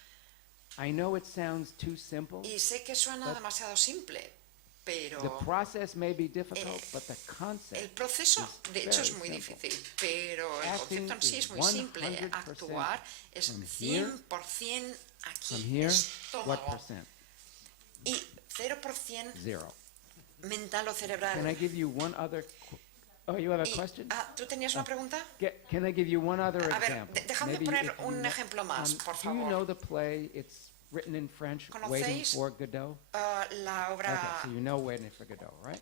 I know it sounds too simple. Y sé que suena But- demasiado simple, The pero process may be difficult, but the el concept proceso, is de hecho, es very muy simple. difícil, pero el Acting concepto en sí is es muy simple. 100% Actuar es from here, 100% from aquí, here, what estómago, percent? y 0% Zero. mental o Can I cerebral. give you one other? Oh, you have a Y- question? ¿tú tenías una pregunta? Can I give you one other A ver, example? déjame Maybe poner if you un know- ejemplo más, por Do you know favor. the play? It's written in French, Waiting ¿Conocéis? for Godot. La Okay, obra so you know Waiting for Godot, right?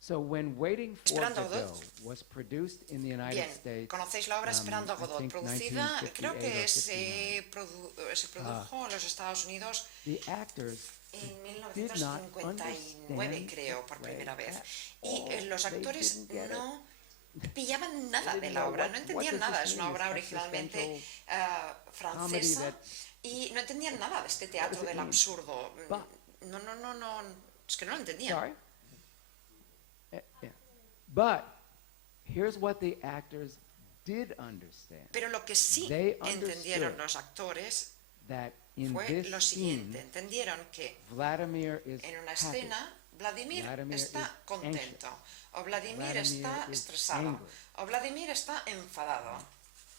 So when Waiting for Esperando a Godot. Godot was produced in the United Bien, States, conocéis la obra Esperando a I Godot, think producida, creo 1958 que or 59. se produjo en los Estados Unidos the actors en did not 1959, understand creo, the por play primera vez. at Y all. los They actores didn't get it. no pillaban nada They de didn't la know obra, what- no what entendían does nada. this Es una mean? obra It's originalmente comedy francesa that- y no entendían nada de este teatro it del mean? absurdo. But- No, es que no lo entendían. Sorry? Yeah. But here's what the actors did understand. Pero lo que sí They entendieron understood los actores That in fue this lo scene, siguiente. Entendieron que Vladimir is en una happy. escena Vladimir está is contento, o Vladimir Vladimir está is estresado, angry. o Vladimir está enfadado.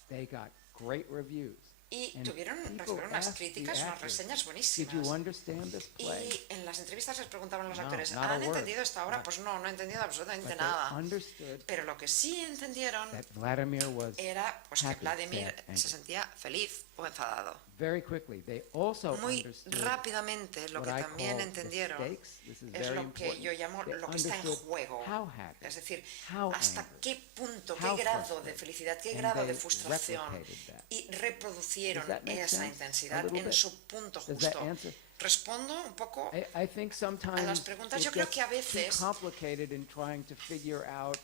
They got great reviews. Y And recibieron people unas asked the críticas, unas actors, reseñas Did buenísimas. you understand this play? Y en las entrevistas les preguntaban a los No, actores, not a ¿han word. entendido esta obra? Pues no, no he entendido absolutamente But they nada. understood Pero lo que sí entendieron that Vladimir was era pues, que happy, Vladimir sad, angry. se sentía feliz o enfadado. very quickly. They also Muy understood rápidamente lo que what I también call the entendieron stakes. This is es very lo que important. yo llamo They lo que está en understood juego. how happy, Es decir, how hasta angry, qué punto, how qué grado de frustrated. felicidad, qué And grado de they frustración. replicated that. Y reproducieron Does that make esa sense? intensidad A little en bit? su punto Does that justo. answer? Respondo un poco. I think sometimes las preguntas, it yo creo gets que a too veces- complicated in trying to figure out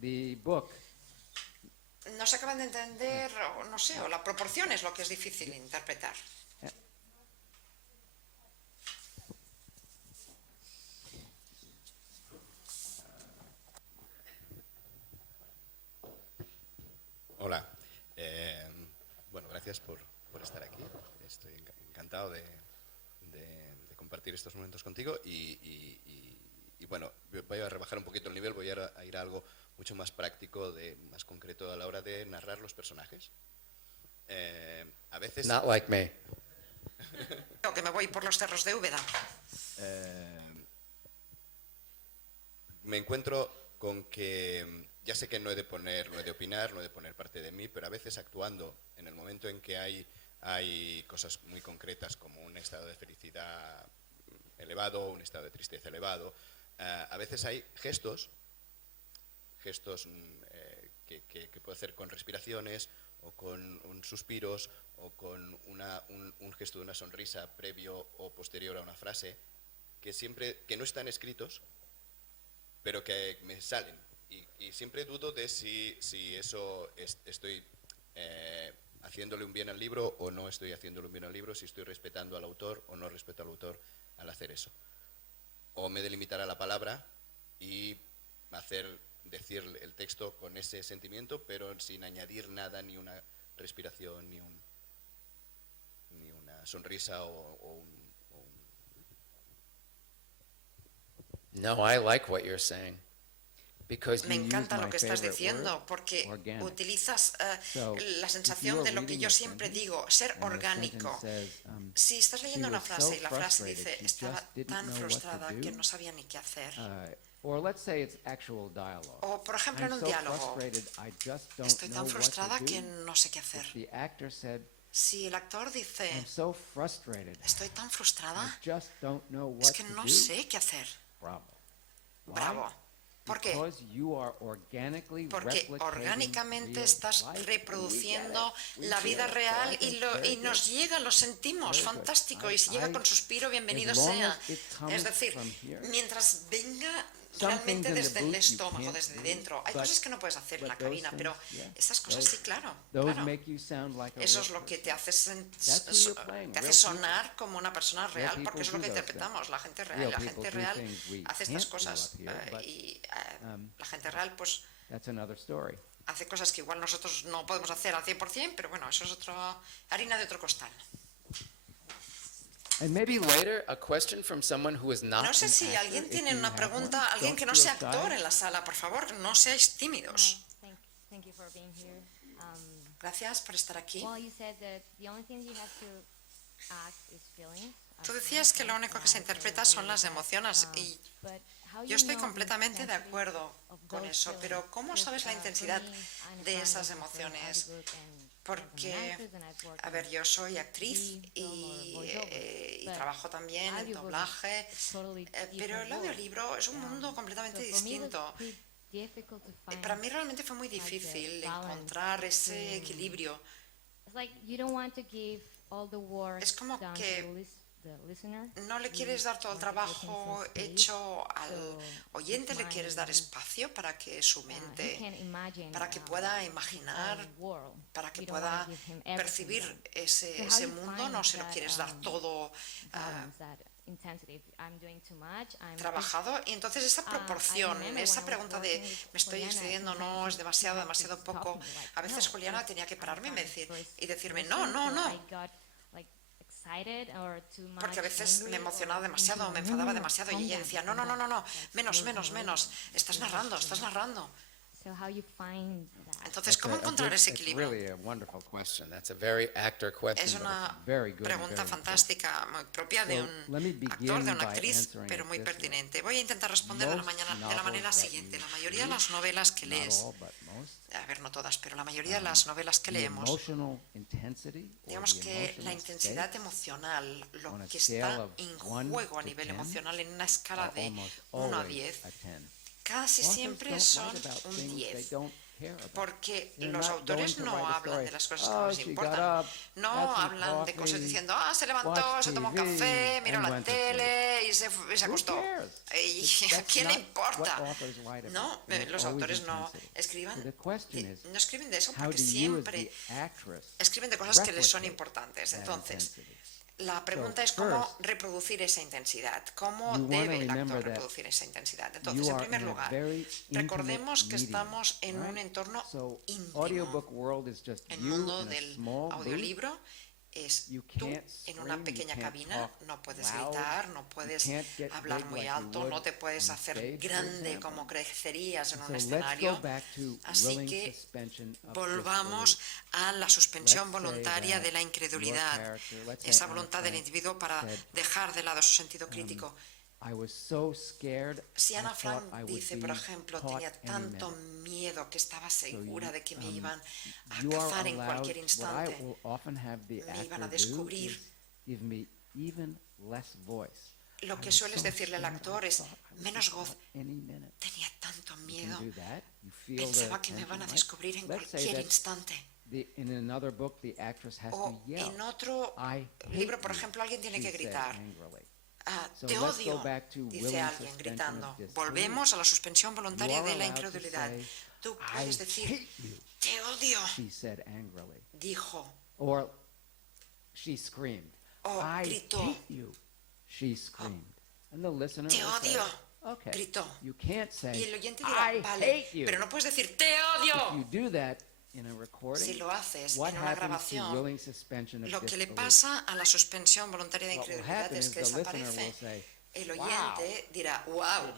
the book. No se acaban de entender, o no sé, o la proporción es lo que es difícil interpretar. Hola. Bueno, gracias por estar aquí. Estoy encantado de compartir estos momentos contigo y bueno, voy a rebajar un poquito el nivel, voy a ir a algo mucho más práctico, más concreto a la hora de narrar los personajes. A veces... Not like me. Creo que me voy por los cerros de Úbeda. Me encuentro con que ya sé que no he de opinar, no he de poner parte de mí, pero a veces actuando en el momento en que hay cosas muy concretas como un estado de felicidad elevado, un estado de tristeza elevado, a veces hay gestos que puedo hacer con respiraciones o con suspiros o con un gesto de una sonrisa previo o posterior a una frase que no están escritos, pero que me salen. Y siempre dudo de si eso estoy haciéndole un bien al libro o no estoy haciéndole un bien al libro, si estoy respetando al autor o no respeto al autor al hacer eso. O me he de limitar a la palabra y decir el texto con ese sentimiento, pero sin añadir nada, ni una respiración, ni una sonrisa o un... No, I like what you're saying. Because Me You encanta use lo my que estás favorite diciendo word, porque organic. utilizas So, la if sensación you are de lo que reading yo a siempre sentence, digo, ser and the orgánico. sentence says, Si estás leyendo she una was frase so y la frase frustrated, dice, she estaba just didn't tan know what to frustrada do, que no sabía ni qué hacer. or let's say it's actual dialogue. O, por ejemplo, en I'm un so diálogo, frustrated, I just don't estoy know tan what to frustrada do. que no sé qué hacer. If the actor said, Si el actor dice, I'm so frustrated, estoy tan frustrada, I just don't know es what que to no do. sé qué hacer. Bravo. Why? Bravo. ¿Por qué? Because you are organically Porque replicating orgánicamente real estás life. reproduciendo We la get vida it. real I think y very nos good. llega, lo sentimos, Very good. fantástico. Y si llega I- con suspiro, bienvenido as long sea. as it comes Es decir, from here, mientras venga some realmente things in the desde el booth you estómago, can't desde do, dentro. Hay but- cosas que no puedes hacer en but la those cabina, pero things, yeah, estas cosas those- sí, claro. Those claro. make you sound like a Eso real es lo que person. te hace, That's who you're playing, te hace real people. sonar como una persona real, people porque es lo do que those interpretamos, la gente real. Real La people gente do real things we hace estas can't do cosas up here, but, y la gente real pues That's another story. hace cosas que igual nosotros no podemos hacer al 100%, pero bueno, eso es harina de otro costal. And maybe later, a question from someone who is not No sé an si actor. alguien if tiene you una have pregunta, one, alguien don't que no feel sea actor shy. en la sala, por favor, no seáis tímidos. Thank you for being here. Gracias por estar aquí. Well, you said that the only thing you have to act is feelings. Tú decías que lo único que se interpreta son las emociones y yo estoy completamente de acuerdo con eso, pero ¿cómo sabes la intensidad de esas emociones? Porque, a ver, yo soy actriz y trabajo también en doblaje, pero el audiolibro es un mundo completamente distinto. Para mí realmente fue muy difícil encontrar ese equilibrio. Es como que no le quieres dar todo el trabajo hecho al oyente, le quieres dar espacio para que su mente, para que pueda imaginar, para que pueda percibir ese mundo, no se lo quieres dar todo trabajado. Y entonces esa proporción, esa pregunta de me estoy excediendo, no, es demasiado, demasiado poco, a veces Juliana tenía que pararme y decirme no, no, no. Porque a veces me emocionaba demasiado, me enfadaba demasiado y ella decía, no, menos, estás narrando. Entonces, ¿cómo encontrar ese equilibrio? Es una pregunta fantástica, muy propia de un actor, de una actriz, pero muy pertinente. Voy a intentar responder de la manera siguiente. La mayoría de las novelas que lees, a ver, no todas, pero la mayoría de las novelas que leemos, digamos que la intensidad emocional, lo que está en juego a nivel emocional en una escala de 1 a 10, casi siempre son un 10. Porque los autores no hablan de las cosas que nos importan. No hablan de cosas diciendo, se levantó, se tomó un café, miró la tele y se acostó. ¿Y a quién le importa? No, los autores no escriben de eso porque siempre escriben de cosas que les son importantes. Entonces, la pregunta es cómo reproducir esa intensidad, cómo debe el actor reproducir esa intensidad. Entonces, en primer lugar, recordemos que estamos en un entorno íntimo. El mundo del audiolibro es tú en una pequeña cabina, no puedes gritar, no puedes hablar muy alto, no te puedes hacer grande como crecerías en un escenario. Así que volvamos a la suspensión voluntaria de la incredulidad, esa voluntad del individuo para dejar de lado su sentido crítico. Si Ana Frank dice, por ejemplo, tenía tanto miedo que estaba segura de que me iban a cazar en cualquier instante, me iban a descubrir, lo que sueles decirle al actor es, menos voz, tenía tanto miedo, pensaba que me van a descubrir en cualquier instante. O en otro libro, por ejemplo, alguien tiene que gritar, te odio, dice alguien gritando. Volvemos a la suspensión voluntaria de la incredulidad. Tú puedes decir, te odio, dijo, o gritó, te odio, gritó. Y el oyente dirá, vale, pero no puedes decir, te odio. Si lo haces en una grabación, lo que le pasa a la suspensión voluntaria de incredulidad es que desaparece. El oyente dirá, wow,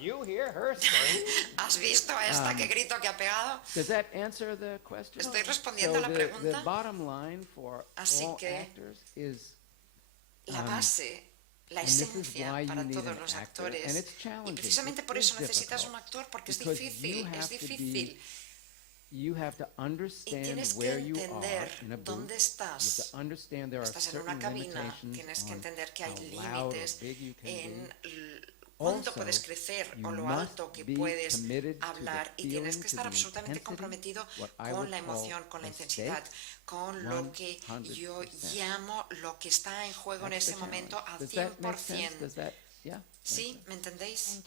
¿has visto a esta que grito que ha pegado? ¿Estoy respondiendo a la pregunta? Así que la base, la esencia para todos los actores, y precisamente por eso necesitas un actor, porque es difícil. Y tienes que entender dónde estás. Estás en una cabina, tienes que entender que hay límites en cuánto puedes crecer o lo alto que puedes hablar, y tienes que estar absolutamente comprometido con la emoción, con la intensidad, con lo que yo llamo lo que está en juego en ese momento al 100%. ¿Sí? ¿Me entendéis?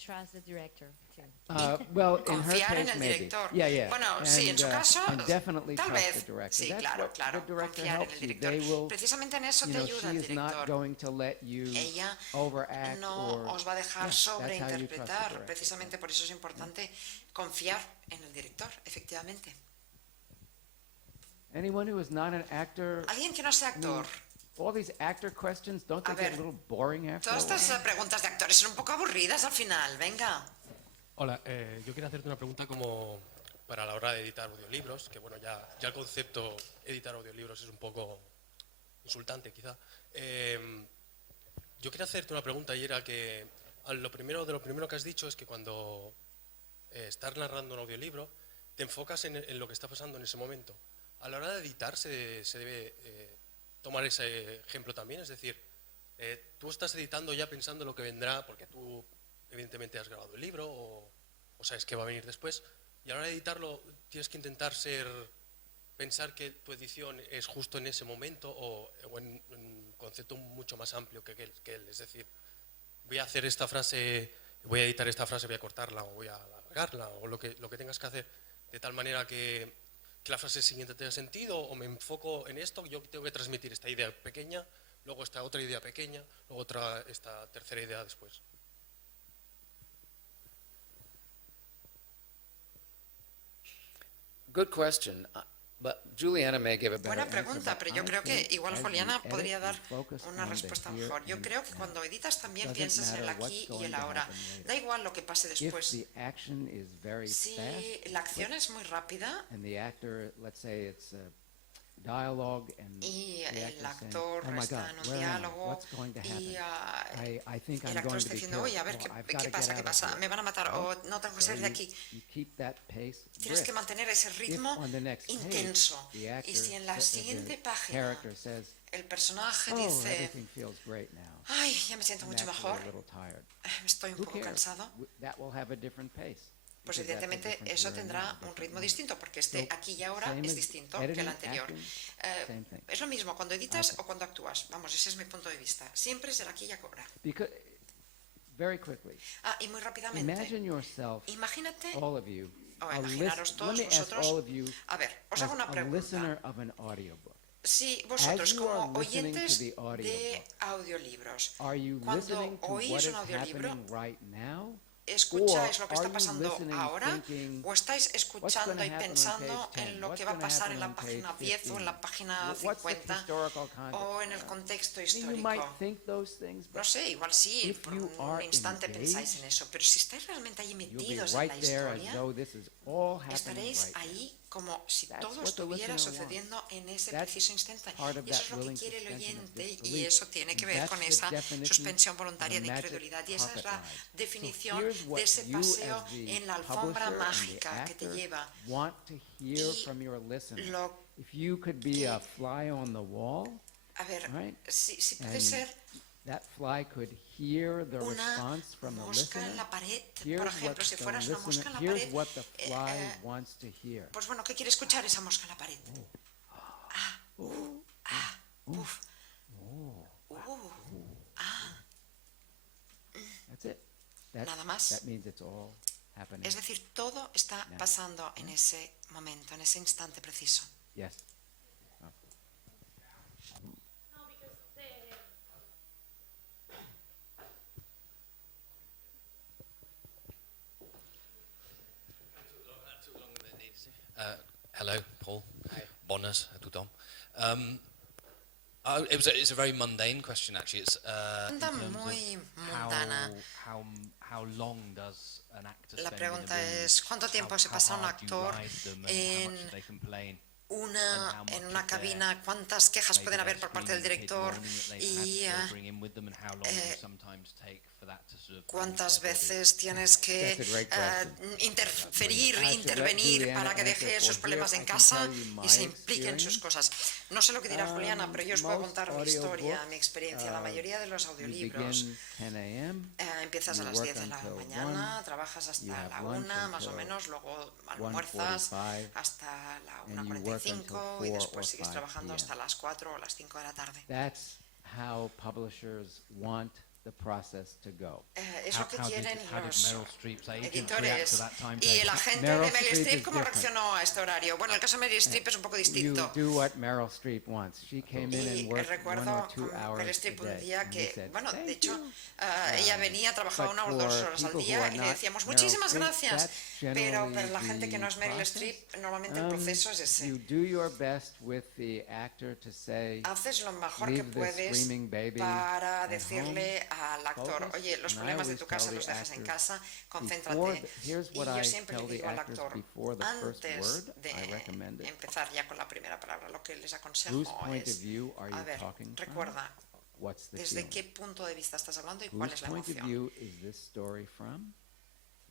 Confiar en el director. Bueno, sí, en su caso, tal vez. Sí, claro, confiar en el director. Precisamente en eso te ayuda el director. Ella no os va a dejar sobreinterpretar. Precisamente por eso es importante confiar en el director, efectivamente. Alguien que no sea actor. All these actor questions, don't they get a little boring after todas estas preguntas de actores son un poco aburridas al final, venga. Hola, yo quería hacerte una pregunta como para la hora de editar audiolibros, que bueno, ya el concepto editar audiolibros es un poco insultante quizá. Yo quería hacerte una pregunta y era que lo primero que has dicho es que cuando estás narrando un audiolibro te enfocas en lo que está pasando en ese momento. A la hora de editar se debe tomar ese ejemplo también, es decir, tú estás editando ya pensando lo que vendrá, porque tú evidentemente has grabado el libro o sabes qué va a venir después, y a la hora de editarlo tienes que intentar pensar que tu edición es justo en ese momento o en un concepto mucho más amplio que él, es decir, voy a hacer esta frase, voy a editar esta frase, voy a cortarla o voy a alargarla o lo que tengas que hacer de tal manera que la frase siguiente tenga sentido, o me enfoco en esto, yo tengo que transmitir esta idea pequeña, luego esta otra idea pequeña, luego esta tercera idea después. Good question. But Juliana may give a better Buena answer, pregunta, but pero yo I creo que think igual as Juliana you edit, podría you dar focus una on the respuesta here mejor. Yo and creo que now. cuando editas también Doesn't piensas en el matter what's aquí y going el to ahora. happen later. Da igual lo que pase If después. the action is very Si fast, la acción es muy rápida and the actor, let's say it's a dialogue, and y the el actor's saying, actor "Oh my está God, en un where am I? diálogo What's going to happen? y I think el I'm actor going está to be diciendo, killed. oye, a ver, Oh, I've ¿qué got to pasa? get ¿Qué out of pasa? here." ¿Me van a matar? Right? O no tengo que So salir de aquí. you keep that pace Tienes que brisk. mantener ese If ritmo on the next page, intenso. the Y actor, si en la the siguiente página character says, el personaje "Oh, dice, everything feels great now," ay, ya me siento I'm mucho actually mejor, a little tired. estoy un Who poco cares? cansado, That will have a different pace. pues because that's a evidentemente different eso here and tendrá now, un different ritmo moment. distinto, porque este So, aquí y ahora same es as distinto que editing, el anterior. acting, same thing. Es lo mismo cuando editas Okay. o cuando actúas. Vamos, ese es mi punto de vista. Siempre es el aquí y ahora. Because, very quickly, Y muy rápidamente. imagine yourself, Imagínate, all of you, o a imaginaros let todos me ask vosotros. all of you, A ver, os as hago una a pregunta. listener of an audiobook. Si vosotros As you are como listening to oyentes the audiobook, de audiolibros, Are you cuando listening to oís what is un audiolibro, happening right now? ¿escucháis Or lo que are está you pasando listening ahora thinking, o estáis "What's escuchando gonna y happen on pensando page 10? en lo What's que va a gonna pasar happen en la on page página 10 o en la 15? página What's the 50 historical context?" o en el contexto I mean, you histórico? might think those things, No but sé, igual sí, if por you un are instante pensáis en engaged, eso, pero si estáis realmente ahí you'll be metidos en right la there as historia, though this is all happening estaréis right now. ahí como si That's todo what the estuviera listener sucediendo en ese That's preciso instante. part of Y eso that es lo que willing quiere el suspension of oyente y disbelief. eso tiene que And ver that's con the esa definition suspensión of voluntaria the de magic incredulidad. Y esa es carpet la ride. So definición here's de what ese you paseo as the en la alfombra publisher and the mágica que te actor lleva. want to hear Y from your listener. lo If you could be a fly on the wall, A ver, right? si puede And ser that fly could hear the una response from the mosca en listener. la pared, Here's por what ejemplo, si the fueras una mosca en la here's pared, what the fly wants to hear. pues bueno, ¿qué quiere escuchar esa mosca en la pared? Uf, That's it. That, Nada más. That means it's all happening. Es decir, todo está Now. pasando en ese momento, en ese instante preciso. Yes. Oh. Hello, Paul. Bonas a tothom. It's a very mundane question, actually. It's in Pregunta terms muy of mundana. How long does an actor La spend in a pregunta room? es, ¿cuánto tiempo se pasa un How hard do you actor ride them and how much en do they complain? en una cabina? ¿Cuántas quejas Maybe pueden haber they're por parte del screening the kid director? warning that they've Y had to bring in with them, and how long do you sometimes take for that to sort of ¿cuántas release their body? veces tienes que That's a great question. interferir, Let intervenir Juliana para que answer deje for sus here. problemas I en can casa tell you my y se implique en sus experience. cosas? No sé lo que dirá Juliana, pero yo os puedo Most contar mi historia, audiobooks, mi experiencia. La mayoría de los You audiolibros begin 10 a.m. empiezas a you las work 10 de la until mañana, 1, trabajas you hasta have la lunch 1 más o until menos, luego almuerzas 1:45, hasta la and you work until 1:45 y 4 después or sigues 5 trabajando hasta p.m. las 4 o las 5 de la tarde. That's how publishers want the process to go. Es lo que quieren How did los Meryl Streep's agent react editores to that y timetable? el agente Meryl de Meryl Streep Streep is cómo different. reaccionó a este horario. Bueno, el caso de Meryl Streep es un poco You distinto. do what Meryl Streep wants. She came in Y and worked 1 recuerdo or 2 con hours Meryl a Streep un day. día And we que, said, bueno, de "Thank hecho, you." ella venía, trabajaba But 1 o 2 for horas al people who día are y le not decíamos Meryl muchísimas Streep, gracias. that's Pero generally para la gente que no es the Meryl process. Streep, normalmente el proceso es ese. You do your best with the actor to say, Haces lo mejor que "Leave the puedes screaming baby para at decirle al actor, focus." oye, los And I problemas de always tu casa tell los the dejas en actors casa, before concéntrate. here's Y what yo I siempre le tell the digo al actors actor, before the first antes word, de I recommend it. empezar ya con la primera palabra, lo que les aconsejo Whose point of es, view are a you ver, talking from? recuerda, What's the ¿desde feeling? qué punto de vista estás hablando y cuál Whose es la point of emoción? view is this story from?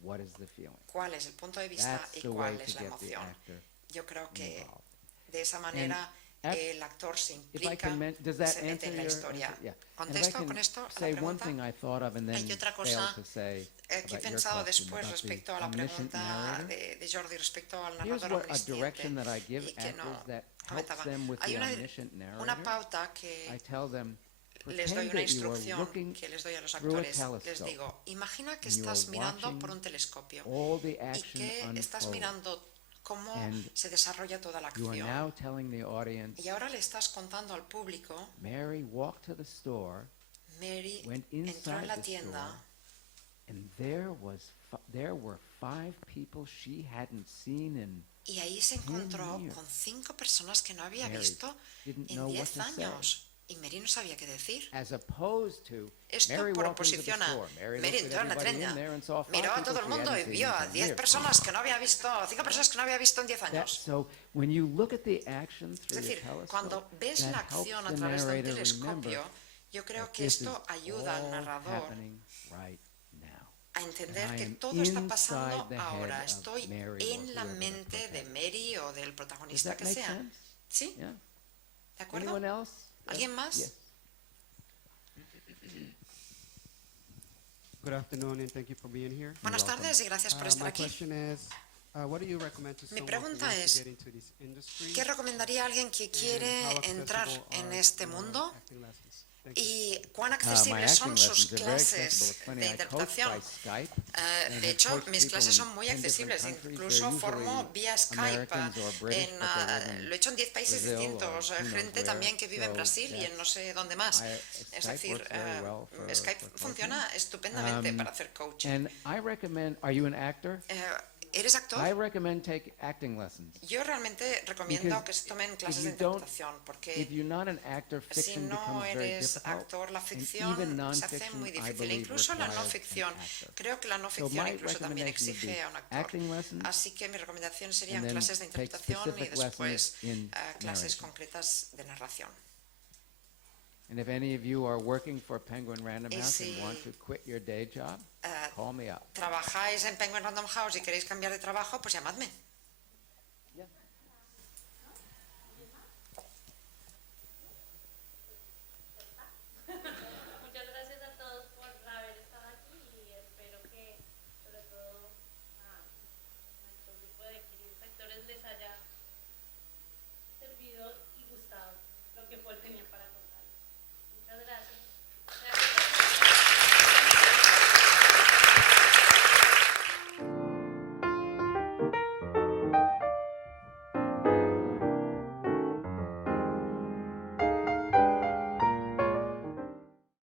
What is the feeling? ¿Cuál es el punto de vista That's y the way cuál to es la get the emoción? actor Yo creo que involved. de esa manera el actor se If I implica, can does that se mete answer en la your historia. answer? Yeah. And if I ¿Contesto can con esto a la say one pregunta? thing I thought of and then Hay otra failed cosa to say que he about your pensado question después about the respecto a la omniscient pregunta narrator. de Jordi respecto al Here's narrador what a direction that I give y que no actors that helps comentaba. them with Hay the una omniscient una narrator. pauta que I tell them, les doy pretend una that you are instrucción looking que les doy a los through a actores. Les telescope digo, imagina que and you are estás mirando watching por un telescopio all the y action que estás unfold. mirando cómo And se desarrolla toda la You are acción. now telling the audience, Y ahora le estás contando al público, Mary walked to the store, Mary went entró inside en la the tienda store, and there were 5 people she hadn't seen in Y ahí se encontró con 5 personas que no había visto en 10 años. Y Mary no sabía qué decir. Esto por oposición a Mary entró en la tienda, miró a todo el mundo y vio a 10 personas que no había visto, 5 personas que no había visto en 10 años. Es decir, cuando ves la acción a través de un telescopio, yo creo que esto ayuda al narrador a entender que todo está pasando ahora. Estoy en la mente de Mary o del protagonista que sea. ¿Sí? ¿De acuerdo? ¿Alguien más? Good afternoon and thank you for being here. Buenas tardes y gracias por estar aquí. Mi pregunta es, ¿qué recomendaría a alguien que quiere entrar en este mundo? ¿Y cuán accesibles son sus clases de interpretación? De hecho, mis clases son muy accesibles. Incluso formo vía Skype. Lo he hecho en 10 países distintos. Gente también que vive en Brasil y en no sé dónde más. Es decir, Skype funciona estupendamente para hacer coaching. ¿Eres actor? Yo realmente recomiendo que se tomen clases de interpretación, porque si no eres actor, la ficción se hace muy difícil, incluso la no ficción. Creo que la no ficción incluso también exige a un actor. Así que mi recomendación serían clases de interpretación y después clases concretas de narración. And if any of you are working for Penguin Random House and want to quit your day job, call me up. ¿Trabajáis en Penguin Random House y queréis cambiar de trabajo? Pues llamadme.